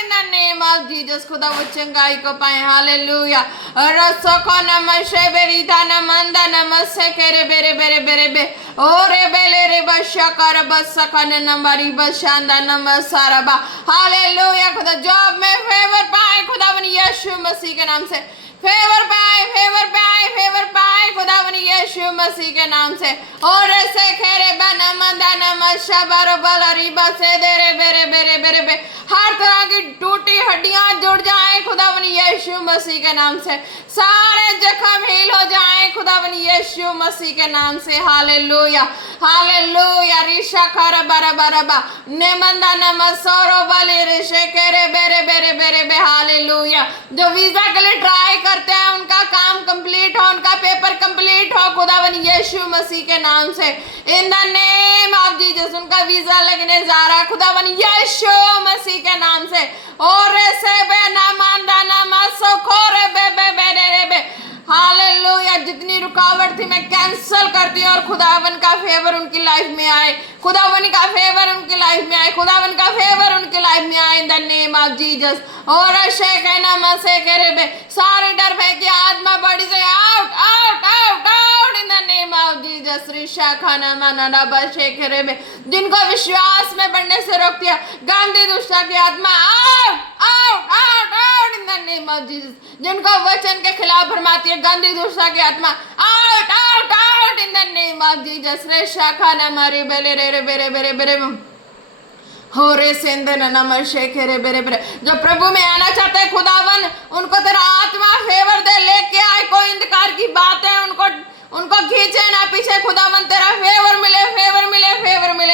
इन द नेम ऑफ जीसस। खुदा वो चंगाई को पाए। हालेलुया। रसो को नमशे बेरीता नमंदा नमसे केरे बेरे बेरे बेरे बे ओरे बेले रे बशा कर बस सकन नंबरी बशांदा नमसारबा। हालेलुया। खुदा जॉब में फेवर पाए खुदा बनी यीशु मसीह के नाम से। फेवर पाए खुदा बनी यीशु मसीह के नाम से। और ऐसे खेरे बना मंदा नमशा बारो बलरी बसे देरे बेरे बेरे बेरे बे हर तरह की टूटी हड्डियां जुड़ जाएं खुदा बनी यीशु मसीह के नाम से। सारे जख्म हील हो जाएं खुदा बनी यीशु मसीह के नाम से। हालेलुया हालेलुया ऋषा कर बरा बरा बा नेमंदा नमसोरो बले ऋषे केरे बेरे बेरे बेरे बे हालेलुया। जो वीजा के लिए ट्राई करते हैं उनका काम कंप्लीट हो, उनका पेपर कंप्लीट हो खुदा बनी यीशु मसीह के नाम से इन द नेम ऑफ जीसस। उनका वीजा लगने जा रहा है खुदा बनी यीशु मसीह के नाम से। और ऐसे बे नामंदा नमसो खोरे बे बे बेरे रे बे हालेलुया। जितनी रुकावट थी मैं कैंसिल करती हूँ और खुदावन का फेवर उनकी लाइफ में आए, खुदावन का फेवर उनकी लाइफ में आए, खुदावन का फेवर उनकी लाइफ में आए इन द नेम ऑफ जीसस। और शेख नमसे करे बे सारे डर भय की आत्मा बॉडी से out out out out in the name of Jesus. ऋषा खाना मना बशे करे बे जिनको विश्वास में बढ़ने से रोकती है गांधी दुष्टा की आत्मा out out out out in the name of Jesus. जिनको वचन के खिलाफ भरमाती है गंदी दुष्टा की आत्मा out out out in the name of Jesus. रे शाखा न मारी बेले रे रे बेरे बेरे बेरे हो रे सेंदन नमः शेखे रे बेरे बेरे। जो प्रभु में आना चाहते हैं खुदावन उनको तेरा आत्मा फेवर दे, लेके आए। कोई इंतकार की बात है उनको खींचे ना पीछे खुदावन तेरा फेवर मिले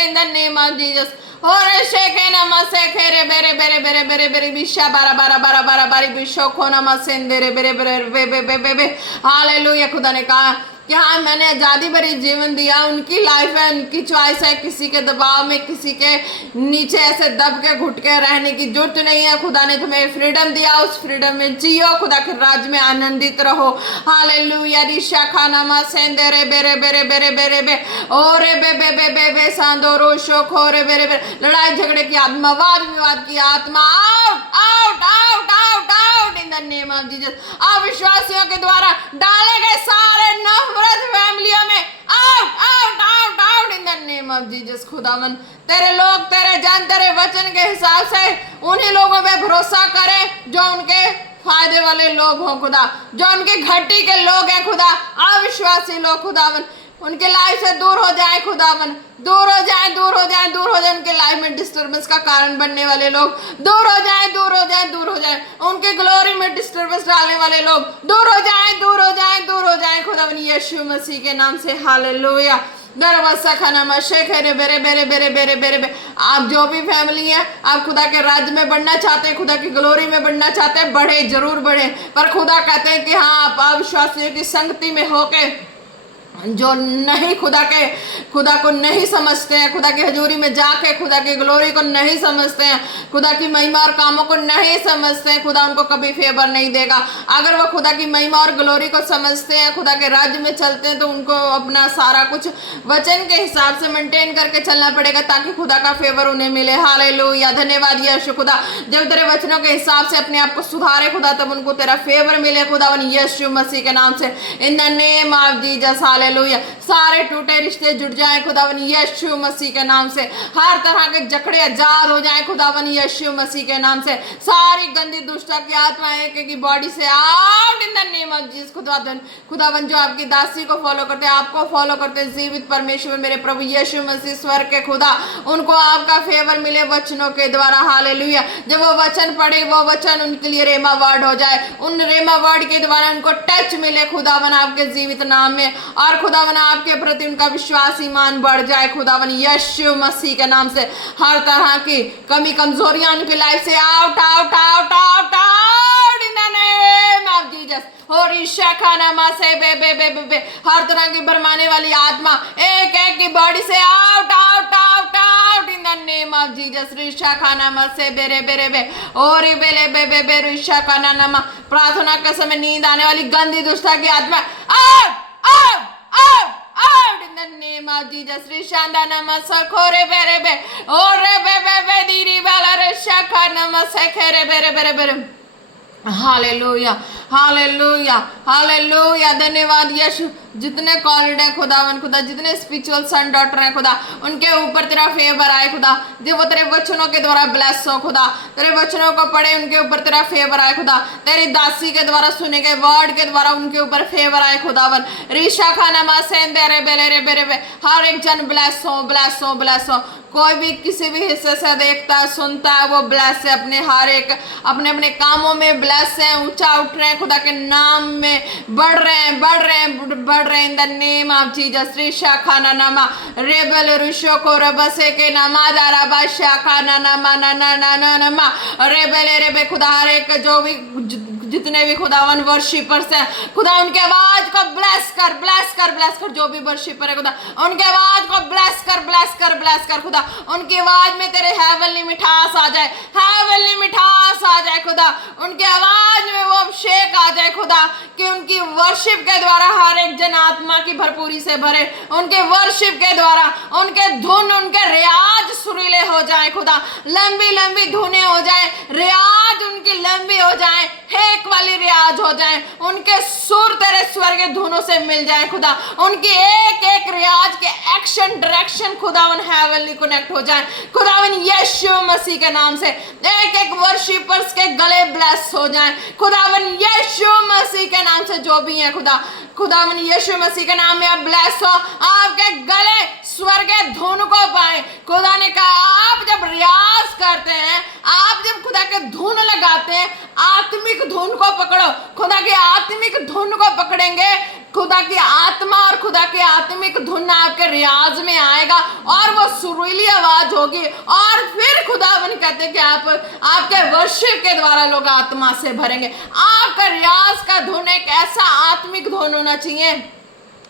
इन द नेम ऑफ जीसस। और शेखे नमः शेखे रे बेरे बेरे बेरे बेरे बेरे बिशा बारा बारा बारा बारा बारी बिशो खो नमः सेंदे रे बेरे बेरे बे बे बे बे बे हालेलुया। खुदा ने कहा कि हाँ मैंने आज़ादी भरी जीवन दिया। उनकी लाइफ है, उनकी चॉइस है। किसी के दबाव में, किसी के नीचे ऐसे दब के घुट के रहने की जरूरत नहीं है। खुदा ने तुम्हें फ्रीडम दिया, उस फ्रीडम में जियो, खुदा के राज में आनंदित रहो। हालेलुया। रिशा खाना मा सेंदे रे बेरे बेरे बेरे बेरे बे ओरे बे बे बे बे बे सांदोरो शोखो रे बेरे बेरे। लड़ाई झगड़े की आत्मा, वाद विवाद की आत्मा out out out out out in the name of Jesus. अविश्वासियों के द्वारा डाले गए सारे नफरत फैमिलियों में out out out out in the name of Jesus. खुदावन तेरे लोग तेरे जन तेरे वचन के हिसाब से उन्हीं लोगों पे भरोसा करें जो उनके फायदे वाले लोग हों खुदा, जो उनके घटी के लोग हैं खुदा, अविश्वासी लोग खुदावन उनके लाइफ से दूर हो जाए खुदावन, दूर हो जाए दूर हो जाए दूर हो जाए। उनके लाइफ में डिस्टर्बेंस का कारण बनने वाले लोग दूर हो जाए दूर हो जाए दूर हो जाए। उनके ग्लोरी में डिस्टर्बेंस डालने वाले लोग दूर हो जाए दूर हो जाए दूर हो जाए खुदावन यीशु मसीह के नाम से। हालेलुया। दरवाजा खाना मशेख है बेरे बेरे बेरे बेरे बेरे बे। आप जो भी फैमिली है, आप खुदा के राज्य में बढ़ना चाहते हैं, खुदा की ग्लोरी में बढ़ना चाहते हैं, बढ़े जरूर बढ़े। पर खुदा कहते हैं कि हाँ आप अविश्वासियों की संगति में होके जो नहीं खुदा को नहीं समझते हैं, खुदा की हजूरी में जाके खुदा की ग्लोरी को नहीं समझते हैं, खुदा की महिमा और कामों को नहीं समझते हैं, खुदा उनको कभी फेवर नहीं देगा। अगर वो खुदा की महिमा और ग्लोरी को समझते हैं, खुदा के राज्य में चलते हैं, तो उनको अपना सारा कुछ वचन के हिसाब से मेंटेन करके चलना पड़ेगा ताकि खुदा का फेवर उन्हें मिले। हालेलुया, धन्यवाद यीशु। खुदा जब तेरे वचनों के हिसाब से अपने आप को सुधारे खुदा, तब उनको तेरा फेवर मिले खुदावन यीशु मसीह के नाम से, इन the name of Jesus. Hallelujah, सारे टूटे रिश्ते जुड़ जाएं खुदावन यीशु मसीह के नाम से, हर तरह के जकड़े आजाद हो जाएं खुदावन यीशु मसीह के नाम से, सारी गंदी दुष्टता की आत्माएं की बॉडी से out in the name of Jesus. खुदावन जो आपकी दासी को फॉलो करते हैं, आपको फॉलो करते हैं, जीवित परमेश्वर मेरे प्रभु यीशु मसीह स्वर्ग के खुदा, उनको आपका फेवर मिले वचनों के द्वारा। हालेलुया, जब वो वचन पढ़े, वो वचन उनके लिए रेमा वर्ड हो जाए, उन रेमा वर्ड के द्वारा उनको टच मिले खुदावन आपके जीवित नाम में, और खुदावन आपके प्रति उनका विश्वास ईमान बढ़ जाए खुदावन यीशु मसीह के नाम से। हर तरह की कमी कमजोरियां उनकी लाइफ से out out out out out in the name of Jesus. और ईशा खाना मा से बे हर तरह की भरमाने वाली आत्मा एक एक की बॉडी से out out out out in the name of Jesus. ऋषा खाना मा से बे और बेले बे ऋषा खाना नमा। प्रार्थना के समय नींद आने वाली गंदी दुष्टता की आत्मा out out out out in the name of Jesus. ऋषांदा नमा सखोरे बे और बे दीरी वाला ऋषा खाना मा से खेरे बे। हालेलुया हालेलुया हालेलुया, धन्यवाद यीशु। जितने कॉल्ड है खुदावन खुदा, जितने स्पिरिचुअल सन डॉटर हैं खुदा, उनके ऊपर तेरा फेवर आए खुदा, जो वो तेरे वचनों के द्वारा ब्लेस हो खुदा, तेरे वचनों को पढ़े उनके ऊपर तेरा फेवर आए खुदा, तेरी दासी के द्वारा सुने गए वर्ड के द्वारा उनके ऊपर फेवर आए खुदावन। ऋषा खाना मा सेंदे रे बेले हर एक जन ब्लेस हो ब्लेस हो ब्लेस हो। कोई भी किसी भी हिस्से से देखता है सुनता है वो ब्लेस है, अपने हर एक अपने अपने कामों में ब्लेस है, ऊंचा उठ रहे हैं खुदा के नाम में, बढ़ रहे हैं बढ़ रहे हैं बढ़ रहे हैं in the name of Jesus. ऋषा खाना नामा रेबल ऋषो को रबसे के नामा दारा बादशाह खाना नामा ना ना ना ना नमा रेबल रेबे खुदा हर एक जो भी जितने भी खुदावन वर्शिपर्स हैं खुदा, उनके आवाज को ब्लेस कर ब्लेस कर ब्लेस कर। जो भी वर्शिपर है खुदा, उनके आवाज को ब्लेस कर ब्लेस कर ब्लेस कर खुदा। उनकी आवाज में तेरे हेवनली मिठास आ जाए, हेवनली मिठास आ जाए खुदा। उनके आवाज में वो अभिषेक आ जाए खुदा, कि उनकी वर्शिप के द्वारा हर एक जन आत्मा की भरपूरी से भरे। उनके वर्शिप के द्वारा उनके धुन उनके रियाज सुरीले हो जाए खुदा, लंबी लंबी धुनें हो जाए, रियाज उनकी लंबी हो जाए, एक वाली रियाज हो जाए, उनके सुर तेरे स्वर्ग धुनों से मिल जाए खुदा। उनकी एक एक रियाज के एक्शन डायरेक्शन खुदावन हेवनली कनेक्ट हो जाए खुदावन यीशु मसीह के नाम से। एक एक वर्शिपर्स के गले ब्लेस हो जाए खुदावन यीशु मसीह के नाम से। जो भी है खुदा, खुदावन यीशु मसीह के नाम में आप ब्लेस हो, आपके गले स्वर्ग धुन को पाए। खुदा ने कहा आप जब रियाज करते हैं, आप जब खुदा के धुन लगाते हैं, आत्मिक धुन को पकड़ो। खुदा की आत्मिक धुन को पकड़ेंगे, खुदा की आत्मा और खुदा की आत्मिक धुन आपके रियाज में आएगा और वो सुरीली आवाज होगी। और फिर खुदावन कहते हैं कि आपके वर्शिप के द्वारा लोग आत्मा से भरेंगे। आपका रियाज का धुन एक ऐसा आत्मिक धुन होना चाहिए,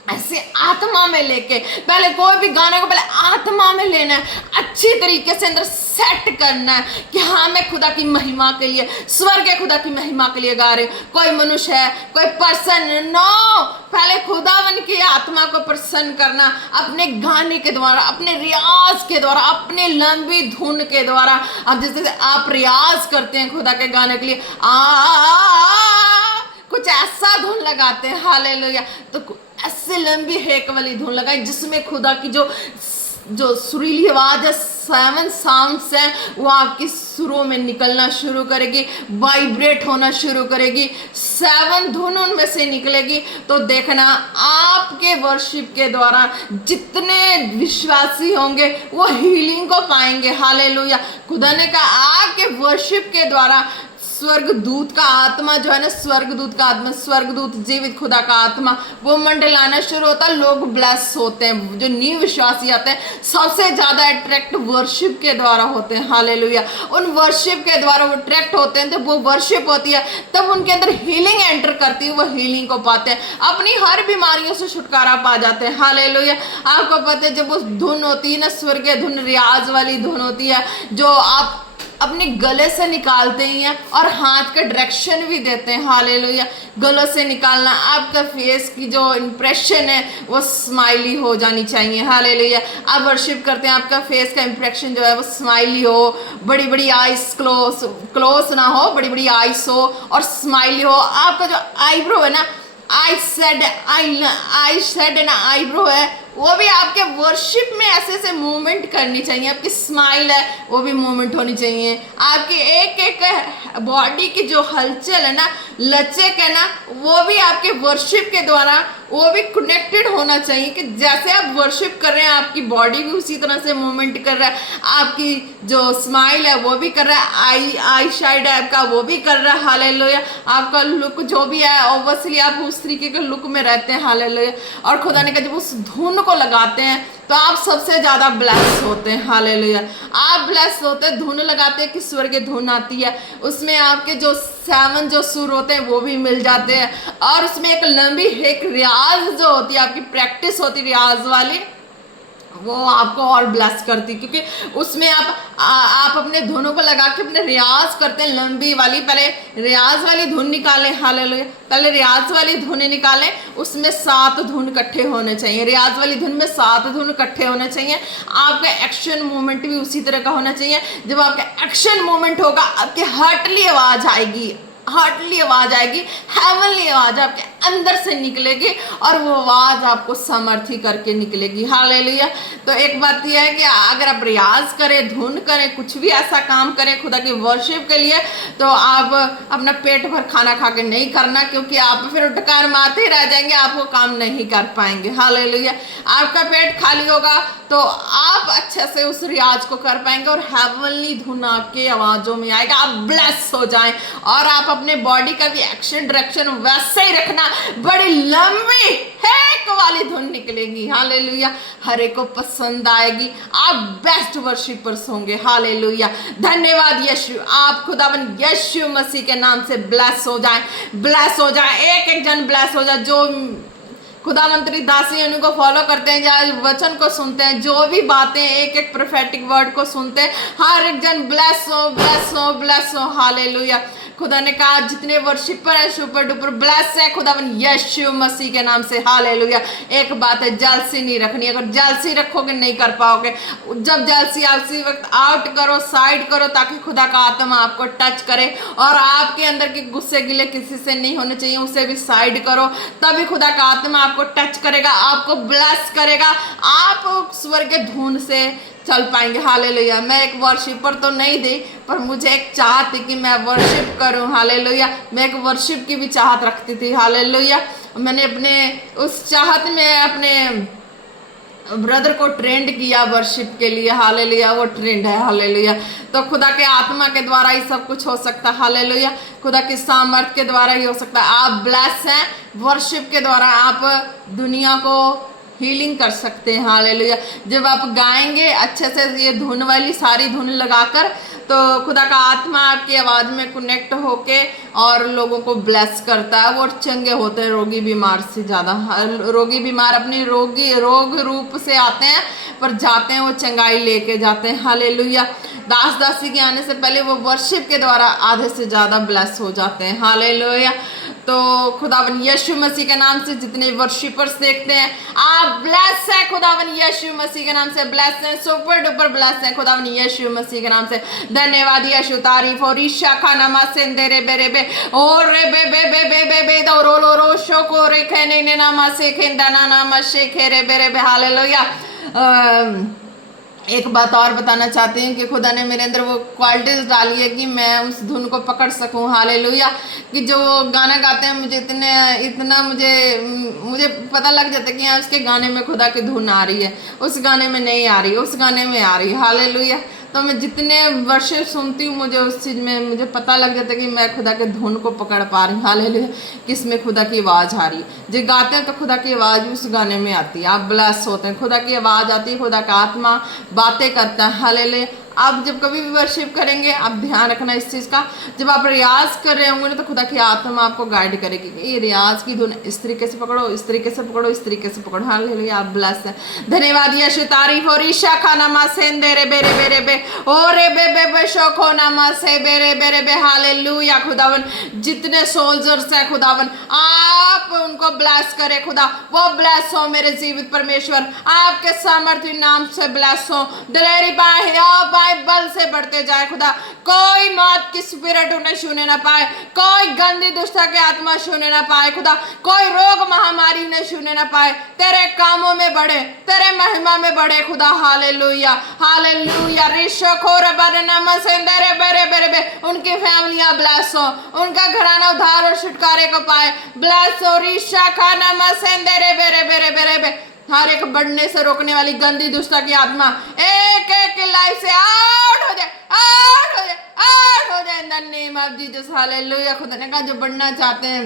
ऐसे आत्मा में लेके, पहले कोई भी गाने को पहले आत्मा में लेना है, अच्छी तरीके से अंदर सेट करना है कि हाँ मैं खुदा की महिमा के लिए, स्वर्ग के खुदा की महिमा के लिए गा रहे। कोई मनुष्य है, कोई पर्सन नो, पहले खुदावन की आत्मा को प्रसन्न करना अपने गाने के द्वारा, अपने रियाज के द्वारा, अपने लंबी धुन के द्वारा। अब जैसे आप रियाज करते हैं खुदा के गाने के लिए, कुछ ऐसा धुन लगाते हैं हालेलुया, तो ऐसे लंबी हेक वाली धुन लगाई जिसमें खुदा की जो सुरीली आवाज है, 7 साउंड्स हैं, वो आपकी सुरों में निकलना शुरू करेगी, वाइब्रेट होना शुरू करेगी, 7 धुन उनमें से निकलेगी। तो देखना आपके वर्शिप के द्वारा जितने विश्वासी होंगे वो हीलिंग को पाएंगे हालेलुया। खुदा ने कहा आपके वर्शिप के द्वारा स्वर्गदूत का आत्मा जो है ना, स्वर्गदूत का आत्मा, स्वर्गदूत जीवित खुदा का आत्मा वो मंडलाना शुरू होता है। लोग ब्लेस होते हैं, जो न्यू विश्वासी आते हैं सबसे ज्यादा अट्रैक्ट वर्शिप के द्वारा होते हैं। हालेलुया। उन वर्शिप के द्वारा वो अट्रैक्ट होते हैं, तो वो वर्शिप होती है तब उनके अंदर हीलिंग एंटर करती है, वो हीलिंग को पाते हैं, अपनी हर बीमारियों से छुटकारा पा जाते हैं। हालेलुया। आपको पता है जब वो धुन होती है ना, स्वर्गीय धुन, रियाज वाली धुन होती है, जो आप अपने गले से निकालते ही हैं और हाथ का डायरेक्शन भी देते हैं। हालेलुया। गलों से निकालना, आपका फेस की जो इंप्रेशन है वो स्माइली हो जानी चाहिए। हालेलुया। आप वर्शिप करते हैं, आपका फेस का इंप्रेशन जो है वो स्माइली हो, बड़ी बड़ी आइस क्लोज ना हो, बड़ी बड़ी आइस हो और स्माइली हो। आपका जो आईब्रो है ना, आई सेड ना आईब्रो है, वो भी आपके वर्शिप में ऐसे ऐसे मूवमेंट करनी चाहिए। आपकी स्माइल है वो भी मूवमेंट होनी चाहिए। आपकी एक एक बॉडी की जो हलचल है ना, लचक है ना, वो भी आपके वर्शिप के द्वारा वो भी कनेक्टेड होना चाहिए, कि जैसे आप वर्शिप कर रहे हैं आपकी बॉडी भी उसी तरह से मूवमेंट कर रहा है, आपकी जो स्माइल है वो भी कर रहा है, आई शाइड है आपका वो भी कर रहा है। हालेलुया। आपका लुक जो भी है ऑब्वियसली आप उस तरीके के लुक में रहते हैं। हालेलुया। और खुदा ने कहा जब उस धुन को लगाते हैं तो आप सबसे ज्यादा ब्लेस होते हैं। हालेलुया। आप ब्लेस होते हैं, धुन लगाते हैं कि स्वर्गीय धुन आती है, उसमें आपके जो 7 जो सुर होते हैं वो भी मिल जाते हैं, और उसमें एक लंबी एक रियाज जो होती है, आपकी प्रैक्टिस होती है रियाज वाली, वो आपको और ब्लेस करती, क्योंकि उसमें आप अपने धुनों को लगा के अपने रियाज करते हैं लंबी वाली। पहले रियाज वाली धुन निकालें। हालेलुया। पहले रियाज वाली धुन निकालें, उसमें 7 धुन इकट्ठे होने चाहिए। रियाज वाली धुन में 7 धुन इकट्ठे होने चाहिए। आपका एक्शन मूवमेंट भी उसी तरह का होना चाहिए। जब आपका एक्शन मूवमेंट होगा, आपकी हार्टली आवाज आएगी, हार्टली आवाज आएगी, हेवनली आवाज आपके अंदर से निकलेगी, और वो आवाज आपको समर्थी करके निकलेगी। हालेलुया। तो एक बात यह है कि अगर आप रियाज करें, धुन करें, कुछ भी ऐसा काम करें खुदा की वर्शिप के लिए, तो आप अपना पेट भर खाना खा के नहीं करना, क्योंकि आप फिर डकार मारते ही रह जाएंगे, आप वो काम नहीं कर पाएंगे। हालेलुया। आपका पेट खाली होगा तो आप अच्छे से उस रियाज को कर पाएंगे, और हेवनली धुन आपके आवाजों में आएगा, आप ब्लेस हो जाएं। और आप अपने बॉडी का भी एक्शन डायरेक्शन वैसे ही रखना, बड़ी लंबी हैक वाली धुन निकलेगी। हालेलुया। हर एक को पसंद आएगी, आप बेस्ट वर्शिपर्स होंगे। हालेलुया। धन्यवाद यीशु। आप खुदावन यीशु मसीह के नाम से ब्लेस हो जाएं, ब्लेस हो जाएं, एक एक जन ब्लेस हो जाए, जो खुदा मंत्री दासी उनको फॉलो करते हैं, या वचन को सुनते हैं, जो भी बातें एक एक प्रोफेटिक वर्ड को सुनते हैं, हर एक जन ब्लेस हो, ब्लेस हो, ब्लेस हो। हालेलुया। खुदा ने कहा जितने वर्शिपर है सुपर डुपर ब्लेस है खुदावन यीशु मसीह के नाम से। हालेलुया। एक बात है, जलसी नहीं रखनी। अगर जलसी रखोगे नहीं कर पाओगे। जब जलसी उसी वक्त आउट करो, साइड करो, ताकि खुदा का आत्मा आपको टच करे, और आपके अंदर के गुस्से गिले किसी से नहीं होने चाहिए, उसे भी साइड करो, तभी खुदा का आत्मा आपको टच करेगा, आपको ब्लेस करेगा, आप स्वर्ग धुन से चल पाएंगे। हालेलुया। मैं एक वर्शिपर तो नहीं थी, पर मुझे एक चाहत थी कि मैं वर्शिप करूं। हालेलुया। मैं एक वर्शिप की भी चाहत रखती थी। हालेलुया। मैंने अपने उस चाहत में अपने ब्रदर को ट्रेंड किया वर्शिप के लिए। हालेलुया। वो ट्रेंड है। हालेलुया। तो खुदा के आत्मा के द्वारा ही सब कुछ हो सकता है। हालेलुया। खुदा की सामर्थ के द्वारा ही हो सकता है। आप ब्लेस हैं, वर्शिप के द्वारा आप दुनिया को हीलिंग कर सकते हैं। हालेलुया। जब आप गाएंगे अच्छे से ये धुन वाली सारी धुन लगाकर, तो खुदा का आत्मा आपकी आवाज़ में कनेक्ट होके और लोगों को ब्लेस करता है। वो चंगे होते हैं रोगी बीमार से ज़्यादा। रोगी बीमार अपनी रोग रूप से आते हैं, पर जाते हैं वो चंगाई लेके जाते हैं। हालेलुया। दास दासी के आने से पहले वो वर्शिप के द्वारा आधे से ज़्यादा ब्लेस हो जाते हैं। हालेलुया। तो खुदावन यीशु मसीह के नाम से जितने वर्शिपर्स देखते हैं, आप ब्लेस है खुदावन यीशु मसीह के नाम से, ब्लेस हैं, सुपर डुपर ब्लेस हैं खुदावन यीशु मसीह के नाम से। धन्यवाद यीशु। तारीफ और ईशा खाना मासेंदे रे बे बे और रे बे बे बे बे बे बे दो रो लो रो शो को रे खेने ने नामा से खेंदा ना नामा से खेरे बेरे बे। हालेलुया। एक बात और बताना चाहते हैं कि खुदा ने मेरे अंदर वो क्वालिटीज डाली है कि मैं उस धुन को पकड़ सकूं। हालेलुया। कि जो गाना गाते हैं मुझे इतना मुझे पता लग जाता है कि हाँ उसके गाने में खुदा की धुन आ रही है, उस गाने में नहीं आ रही, उस गाने में आ रही है। हालेलुया। तो मैं जितने वर्षे सुनती हूँ मुझे उस चीज़ में मुझे पता लग जाता है कि मैं खुदा के धुन को पकड़ पा रही हूँ। हालेलुया, किसमें खुदा की आवाज़ आ रही है। जो गाते हैं तो खुदा की आवाज़ भी उस गाने में आती है, आप ब्लेस होते हैं, खुदा की आवाज़ आती है, खुदा का आत्मा बातें करता है। हालेलुया, आप जब कभी भी वर्शिप करेंगे आप ध्यान रखना इस चीज़ का, जब आप रियाज कर रहे होंगे ना तो खुदा की आत्मा आपको गाइड करेगी कि ये रियाज की धुन इस तरीके से पकड़ो, इस तरीके से पकड़ो, इस तरीके से पकड़ो। हालेलुया, आप ब्लेस है। धन्यवाद यीशु, तारीफ और ईशा खाना मा सेंदे रे बेरे बेरे बे ओ रे बे बे बे शोखो ना मा से बेरे बेरे बे। हालेलुया खुदावन, जितने सोल्जर्स हैं खुदावन आप उनको ब्लेस करे खुदा, वो ब्लेस हो मेरे जीवित परमेश्वर, आपके सामर्थ्य नाम से ब्लेस हो। दिलेरी बल से बढ़ते जाए खुदा, कोई मौत की स्पिरिट उन्हें छूने ना पाए, कोई गंदी दुष्टता के आत्मा छूने ना पाए खुदा, कोई रोग महामारी उन्हें छूने ना पाए। तेरे कामों में बढ़े, तेरे महिमा में बढ़े खुदा। हालेलुया हालेलुया, बेरे बेरे बे, उनकी फैमिलियां ब्लेस हो, उनका घराना उद्धार और छुटकारे को पाए। ब्लेस हो रीशा खाना मसेंदे बेरे बेरे बेरे बे, हर एक बढ़ने से रोकने वाली गंदी दुष्टता की आत्मा एक एक लाइफ से आउट हो जाए, आउट हो जाए, आउट हो जाए इन the name of Jesus. Hallelujah, खुदा ने कहा जो बढ़ना चाहते हैं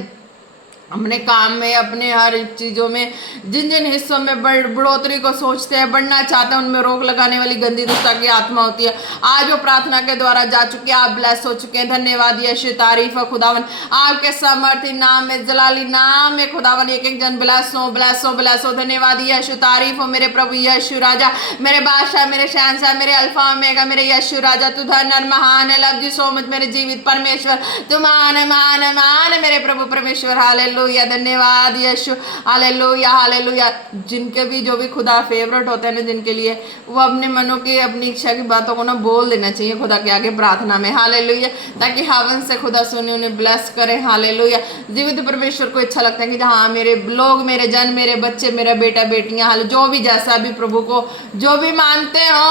अपने काम में, अपने हर चीज़ों में, जिन जिन हिस्सों में बढ़ोतरी को सोचते हैं, बढ़ना चाहते हैं, उनमें रोक लगाने वाली गंदी दुष्टता की आत्मा होती है, आज वो प्रार्थना के द्वारा जा चुके हैं, आप ब्लेस हो चुके हैं। धन्यवाद यीशु, तारीफ है खुदावन, आपके सामर्थ्य नाम में, जलाली नाम में खुदावन एक एक जन ब्लेस हो, ब्लेस हो, ब्लेस हो। धन्यवाद यीशु, तारीफ हो मेरे प्रभु यीशु राजा, मेरे बादशाह, मेरे शहंशाह, मेरे अल्फा ओमेगा, मेरे यीशु राजा, तू धन और महान है। लव यू सो मच मेरे जीवित परमेश्वर, तू मान मान मान मेरे प्रभु परमेश्वर। हालेलुया, धन्यवाद यीशु, हालेलुया हालेलुया। जिनके भी जो भी खुदा फेवरेट होते हैं ना, जिनके लिए वो अपने मनों की, अपनी इच्छा की बातों को ना बोल देना चाहिए खुदा के आगे प्रार्थना में। हालेलुया, ताकि हेवन से खुदा सुने, उन्हें ब्लेस करे। हालेलुया, जीवित परमेश्वर को अच्छा लगता है कि हाँ मेरे लोग, मेरे जन, मेरे बच्चे, मेरा बेटा बेटियां, हाल जो भी जैसा भी प्रभु को जो भी मानते हो,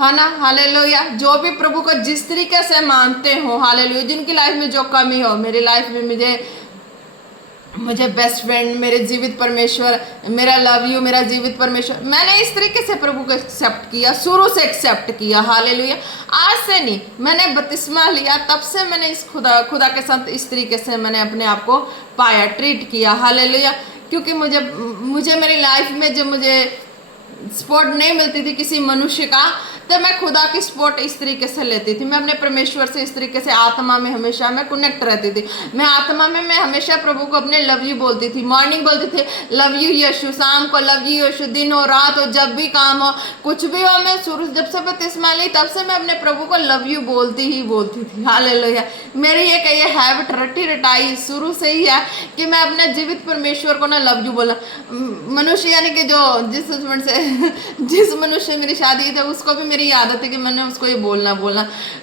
है ना। हालेलुया, जो भी प्रभु को जिस तरीके से मानते हो, हालेलुया, जिनकी लाइफ में जो कमी हो, मेरी लाइफ में मुझे बेस्ट फ्रेंड, मेरे जीवित परमेश्वर, मेरा लव यू, मेरा जीवित परमेश्वर, मैंने इस तरीके से प्रभु को एक्सेप्ट किया, शुरू से एक्सेप्ट किया। हालेलुया, आज से नहीं, मैंने बपतिस्मा लिया तब से मैंने इस खुदा के साथ इस तरीके से मैंने अपने आप को पाया, ट्रीट किया। हालेलुया, क्योंकि मुझे मेरी लाइफ में जब मुझे सपोर्ट नहीं मिलती थी किसी मनुष्य का, तो मैं खुदा की सपोर्ट इस तरीके से लेती थी। मैं अपने परमेश्वर से इस तरीके से आत्मा में हमेशा मैं कनेक्ट रहती थी। मैं आत्मा में मैं हमेशा प्रभु को अपने लव यू बोलती थी, मॉर्निंग बोलती थी लव यू यीशु, शाम को लव यू यीशु, दिन हो रात हो, जब भी काम हो, कुछ भी हो, मैं शुरू जब से बपतिस्मा ली तब से मैं अपने प्रभु को लव यू बोलती ही बोलती थी। हालेलुया, मेरी ये हैबिट रटी रटाई शुरू से ही है कि मैं अपने जीवित परमेश्वर को ना लव यू बोला। मनुष्य यानी कि जो जिस मनुष्य से मेरी शादी थी उसको भी मेरी आदत है कि मैंने उसको ये बोलना,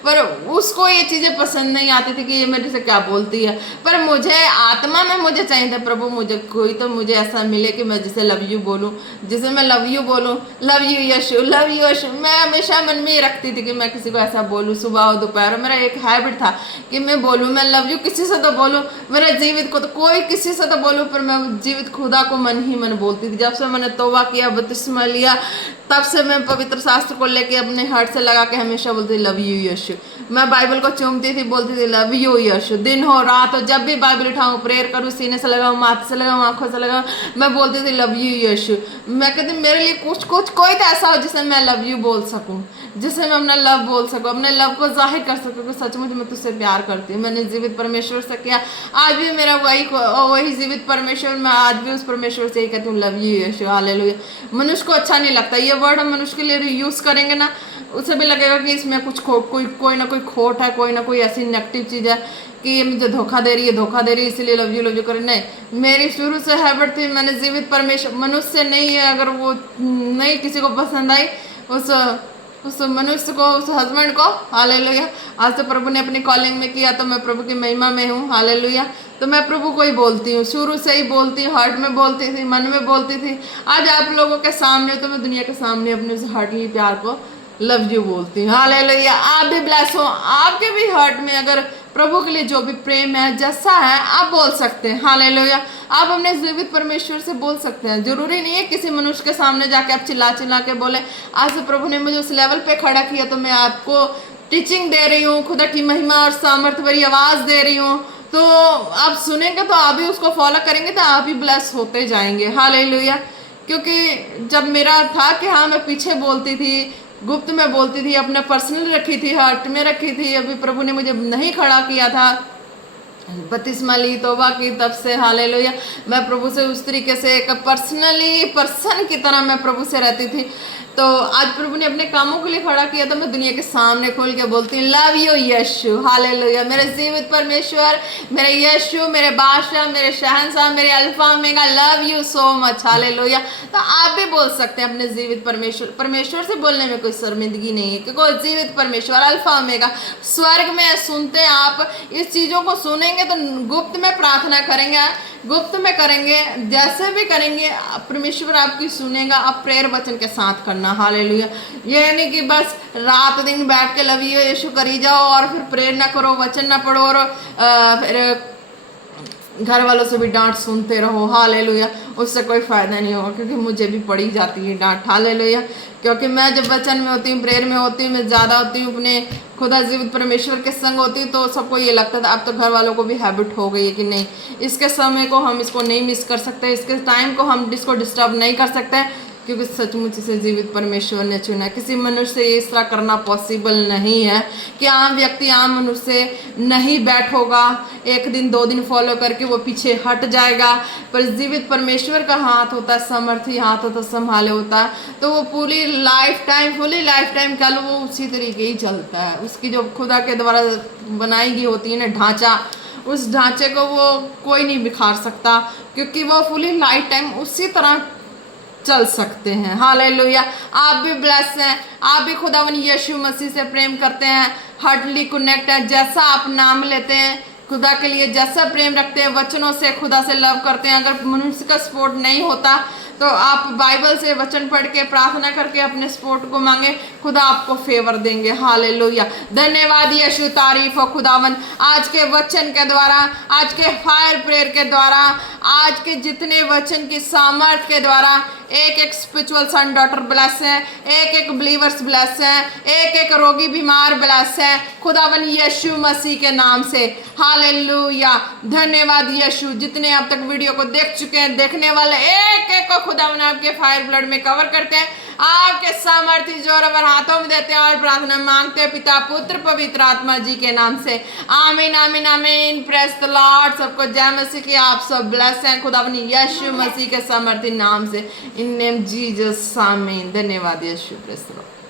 पर उसको ये चीज़ें पसंद नहीं आती थी कि ये मेरे से क्या बोलती है। पर मुझे आत्मा में मुझे चाहिए था प्रभु मुझे कोई तो मुझे ऐसा मिले कि मैं जिसे लव यू बोलूँ, जिसे मैं लव यू बोलूँ, लव यू यीशु, लव यू यीशु। मैं हमेशा मन में ये रखती थी कि मैं किसी को ऐसा बोलूँ, सुबह हो दोपहर। मेरा एक हैबिट था कि मैं बोलूँ, मैं लव यू किसी से तो बोलूँ, मेरे जीवित को तो कोई किसी से तो बोलूँ, पर मैं जीवित खुदा को मन ही मन बोलती थी। जब से मैंने तौबा किया, बपतिस्मा लिया, तब से मैं पवित्र शास्त्र को लेके अपने हार्ट से लगा के हमेशा बोलती थी लव यू यीशु। मैं बाइबल को चूमती थी, बोलती थी लव यू यीशु, दिन हो रात हो, जब भी बाइबल उठाऊँ, प्रेयर करूँ, सीने से लगाऊँ, माथे से लगाऊँ, आंखों से लगाऊँ, मैं बोलती थी लव यू यीशु। मैं कहती मेरे लिए कुछ कोई तो ऐसा हो जिसे मैं लव यू बोल सकूँ, जिससे मैं अपना लव बोल सकूँ, अपने लव को जाहिर कर सकूँ कि सचमुच मैं तुझसे प्यार करती हूँ। मैंने जीवित परमेश्वर से किया, आज भी मेरा वही जीवित परमेश्वर, मैं आज भी उस परमेश्वर से ही कहती हूँ लव यू यीशु। हालेलुया। मनुष्य को अच्छा नहीं लगता ये वर्ड, हम मनुष्य के लिए यूज़ करेंगे ना, उसे भी लगेगा कि इसमें कुछ कोई ना कोई खोट है, कोई ना कोई ऐसी नेगेटिव चीज़ है कि ये मुझे धोखा दे रही है, इसीलिए लव यू करे। नहीं, मेरी शुरू से हैबिट थी, मैंने जीवित परमेश्वर, मनुष्य नहीं है, अगर वो नहीं किसी को पसंद आई उस मनुष्य को, उस हस्बैंड को, हालेलुया। आज तो प्रभु ने अपनी कॉलिंग में किया तो मैं प्रभु की महिमा में हूँ, हालेलुया। तो मैं प्रभु को ही बोलती हूँ, शुरू से ही बोलती हूँ, हार्ट में बोलती थी, मन में बोलती थी। आज आप लोगों के सामने, तो मैं दुनिया के सामने अपने उस हार्टली प्यार को लव यू बोलती हूँ। हालेलुया। आप भी ब्लेस हो, आपके भी हार्ट में अगर प्रभु के लिए जो भी प्रेम है जैसा है आप बोल सकते हैं। हालेलुया। आप अपने जीवित परमेश्वर से बोल सकते हैं। जरूरी नहीं है किसी मनुष्य के सामने जाके आप चिल्ला चिल्ला के बोले। आज प्रभु ने मुझे उस लेवल पे खड़ा किया तो मैं आपको टीचिंग दे रही हूँ, खुदा की महिमा और सामर्थ्य भरी आवाज दे रही हूँ, तो आप सुनेंगे तो आप भी उसको फॉलो करेंगे तो आप भी ब्लेस होते जाएंगे। हालेलुया। क्योंकि जब मेरा था कि हाँ मैं पीछे बोलती थी, गुप्त में बोलती थी, अपने पर्सनल रखी थी, हर्ट में रखी थी, अभी प्रभु ने मुझे नहीं खड़ा किया था, बपतिस्मा ली, तौबा की, तब से हालेलुया मैं प्रभु से उस तरीके से एक पर्सनली पर्सन की तरह मैं प्रभु से रहती थी। तो आज प्रभु ने अपने कामों के लिए खड़ा किया तो मैं दुनिया के सामने खोल के बोलती हूँ लव यू यीशु। हालेलुया। मेरे जीवित परमेश्वर, मेरे यीशु, मेरे बादशाह, मेरे शहंशाह, मेरे alpha omega, love you so much. Hallelujah. तो आप भी बोल सकते हैं अपने जीवित परमेश्वर से बोलने में कोई शर्मिंदगी नहीं है, क्योंकि जीवित परमेश्वर अल्फा ओमेगा स्वर्ग में सुनते। आप इस चीजों को सुनेंगे तो गुप्त में प्रार्थना करेंगे, गुप्त में करेंगे, जैसे भी करेंगे परमेश्वर आपकी सुनेगा। आप प्रेयर वचन के साथ करना। हालेलुया। ये नहीं कि बस रात दिन बैठ के लवी यीशु करी जाओ और फिर प्रेयर ना करो, वचन ना पढ़ो और फिर घर वालों से भी डांट सुनते रहो। हालेलुया। उससे कोई फायदा नहीं होगा, क्योंकि मुझे भी पड़ी जाती है डांट। हालेलुया। क्योंकि मैं जब वचन में होती हूँ, प्रेयर में होती हूँ, मैं ज़्यादा होती हूँ, अपने खुदा जीवित परमेश्वर के संग होती हूँ, तो सबको ये लगता था अब तो घर वालों को भी हैबिट हो गई है कि नहीं, इसके समय को हम इसको नहीं मिस कर सकते, इसके टाइम को हम इसको डिस्टर्ब नहीं कर सकते, क्योंकि सचमुच इसे जीवित परमेश्वर ने चुना। किसी मनुष्य से इस तरह करना पॉसिबल नहीं है कि आम व्यक्ति आम मनुष्य से नहीं बैठोगा, एक दिन दो दिन फॉलो करके वो पीछे हट जाएगा। पर जीवित परमेश्वर का हाथ होता है, समर्थी हाथ होता है, संभाले होता है, तो वो पूरी लाइफ टाइम कल वो उसी तरीके ही चलता है। उसकी जो खुदा के द्वारा बनाई गई होती है ना ढांचा, उस ढांचे को वो कोई नहीं बिखार सकता, क्योंकि वो फुली लाइफ टाइम उसी तरह चल सकते हैं। हालेलुया। आप भी ब्लेस हैं, आप भी खुदावन यीशु मसीह से प्रेम करते हैं, हार्टली कनेक्ट है। जैसा आप नाम लेते हैं खुदा के लिए, जैसा प्रेम रखते हैं, वचनों से खुदा से लव करते हैं, अगर मनुष्य का सपोर्ट नहीं होता तो आप बाइबल से वचन पढ़ के प्रार्थना करके अपने सपोर्ट को मांगे, खुदा आपको फेवर देंगे। हालेलुया। धन्यवाद यीशु, तारीफ हो खुदावन। आज के वचन के द्वारा, आज के फायर प्रेयर के द्वारा, आज के जितने वचन की सामर्थ के द्वारा एक एक स्पिरिचुअल सन डॉटर ब्लेस है, एक एक बिलीवर्स ब्लेस है, एक एक रोगी बीमार ब्लेस है खुदावन यीशु मसीह के नाम से। हालेलुया। धन्यवाद यीशु। जितने अब तक वीडियो को देख चुके हैं, देखने वाले एक एक को खुदावन आपके फायर ब्लड में कवर करते हैं, आपके सामर्थ्य जोर और हाथों में देते हैं और प्रार्थना मांगते हैं पिता पुत्र पवित्र आत्मा जी के नाम से। आमीन आमीन आमीन। Praise the Lord. सबको जय मसीह की। आप सब ब्लेस हैं खुदावन यीशु मसीह के सामर्थ्य नाम से। In name Jesus. आमीन। धन्यवाद यीशु। Praise the Lord.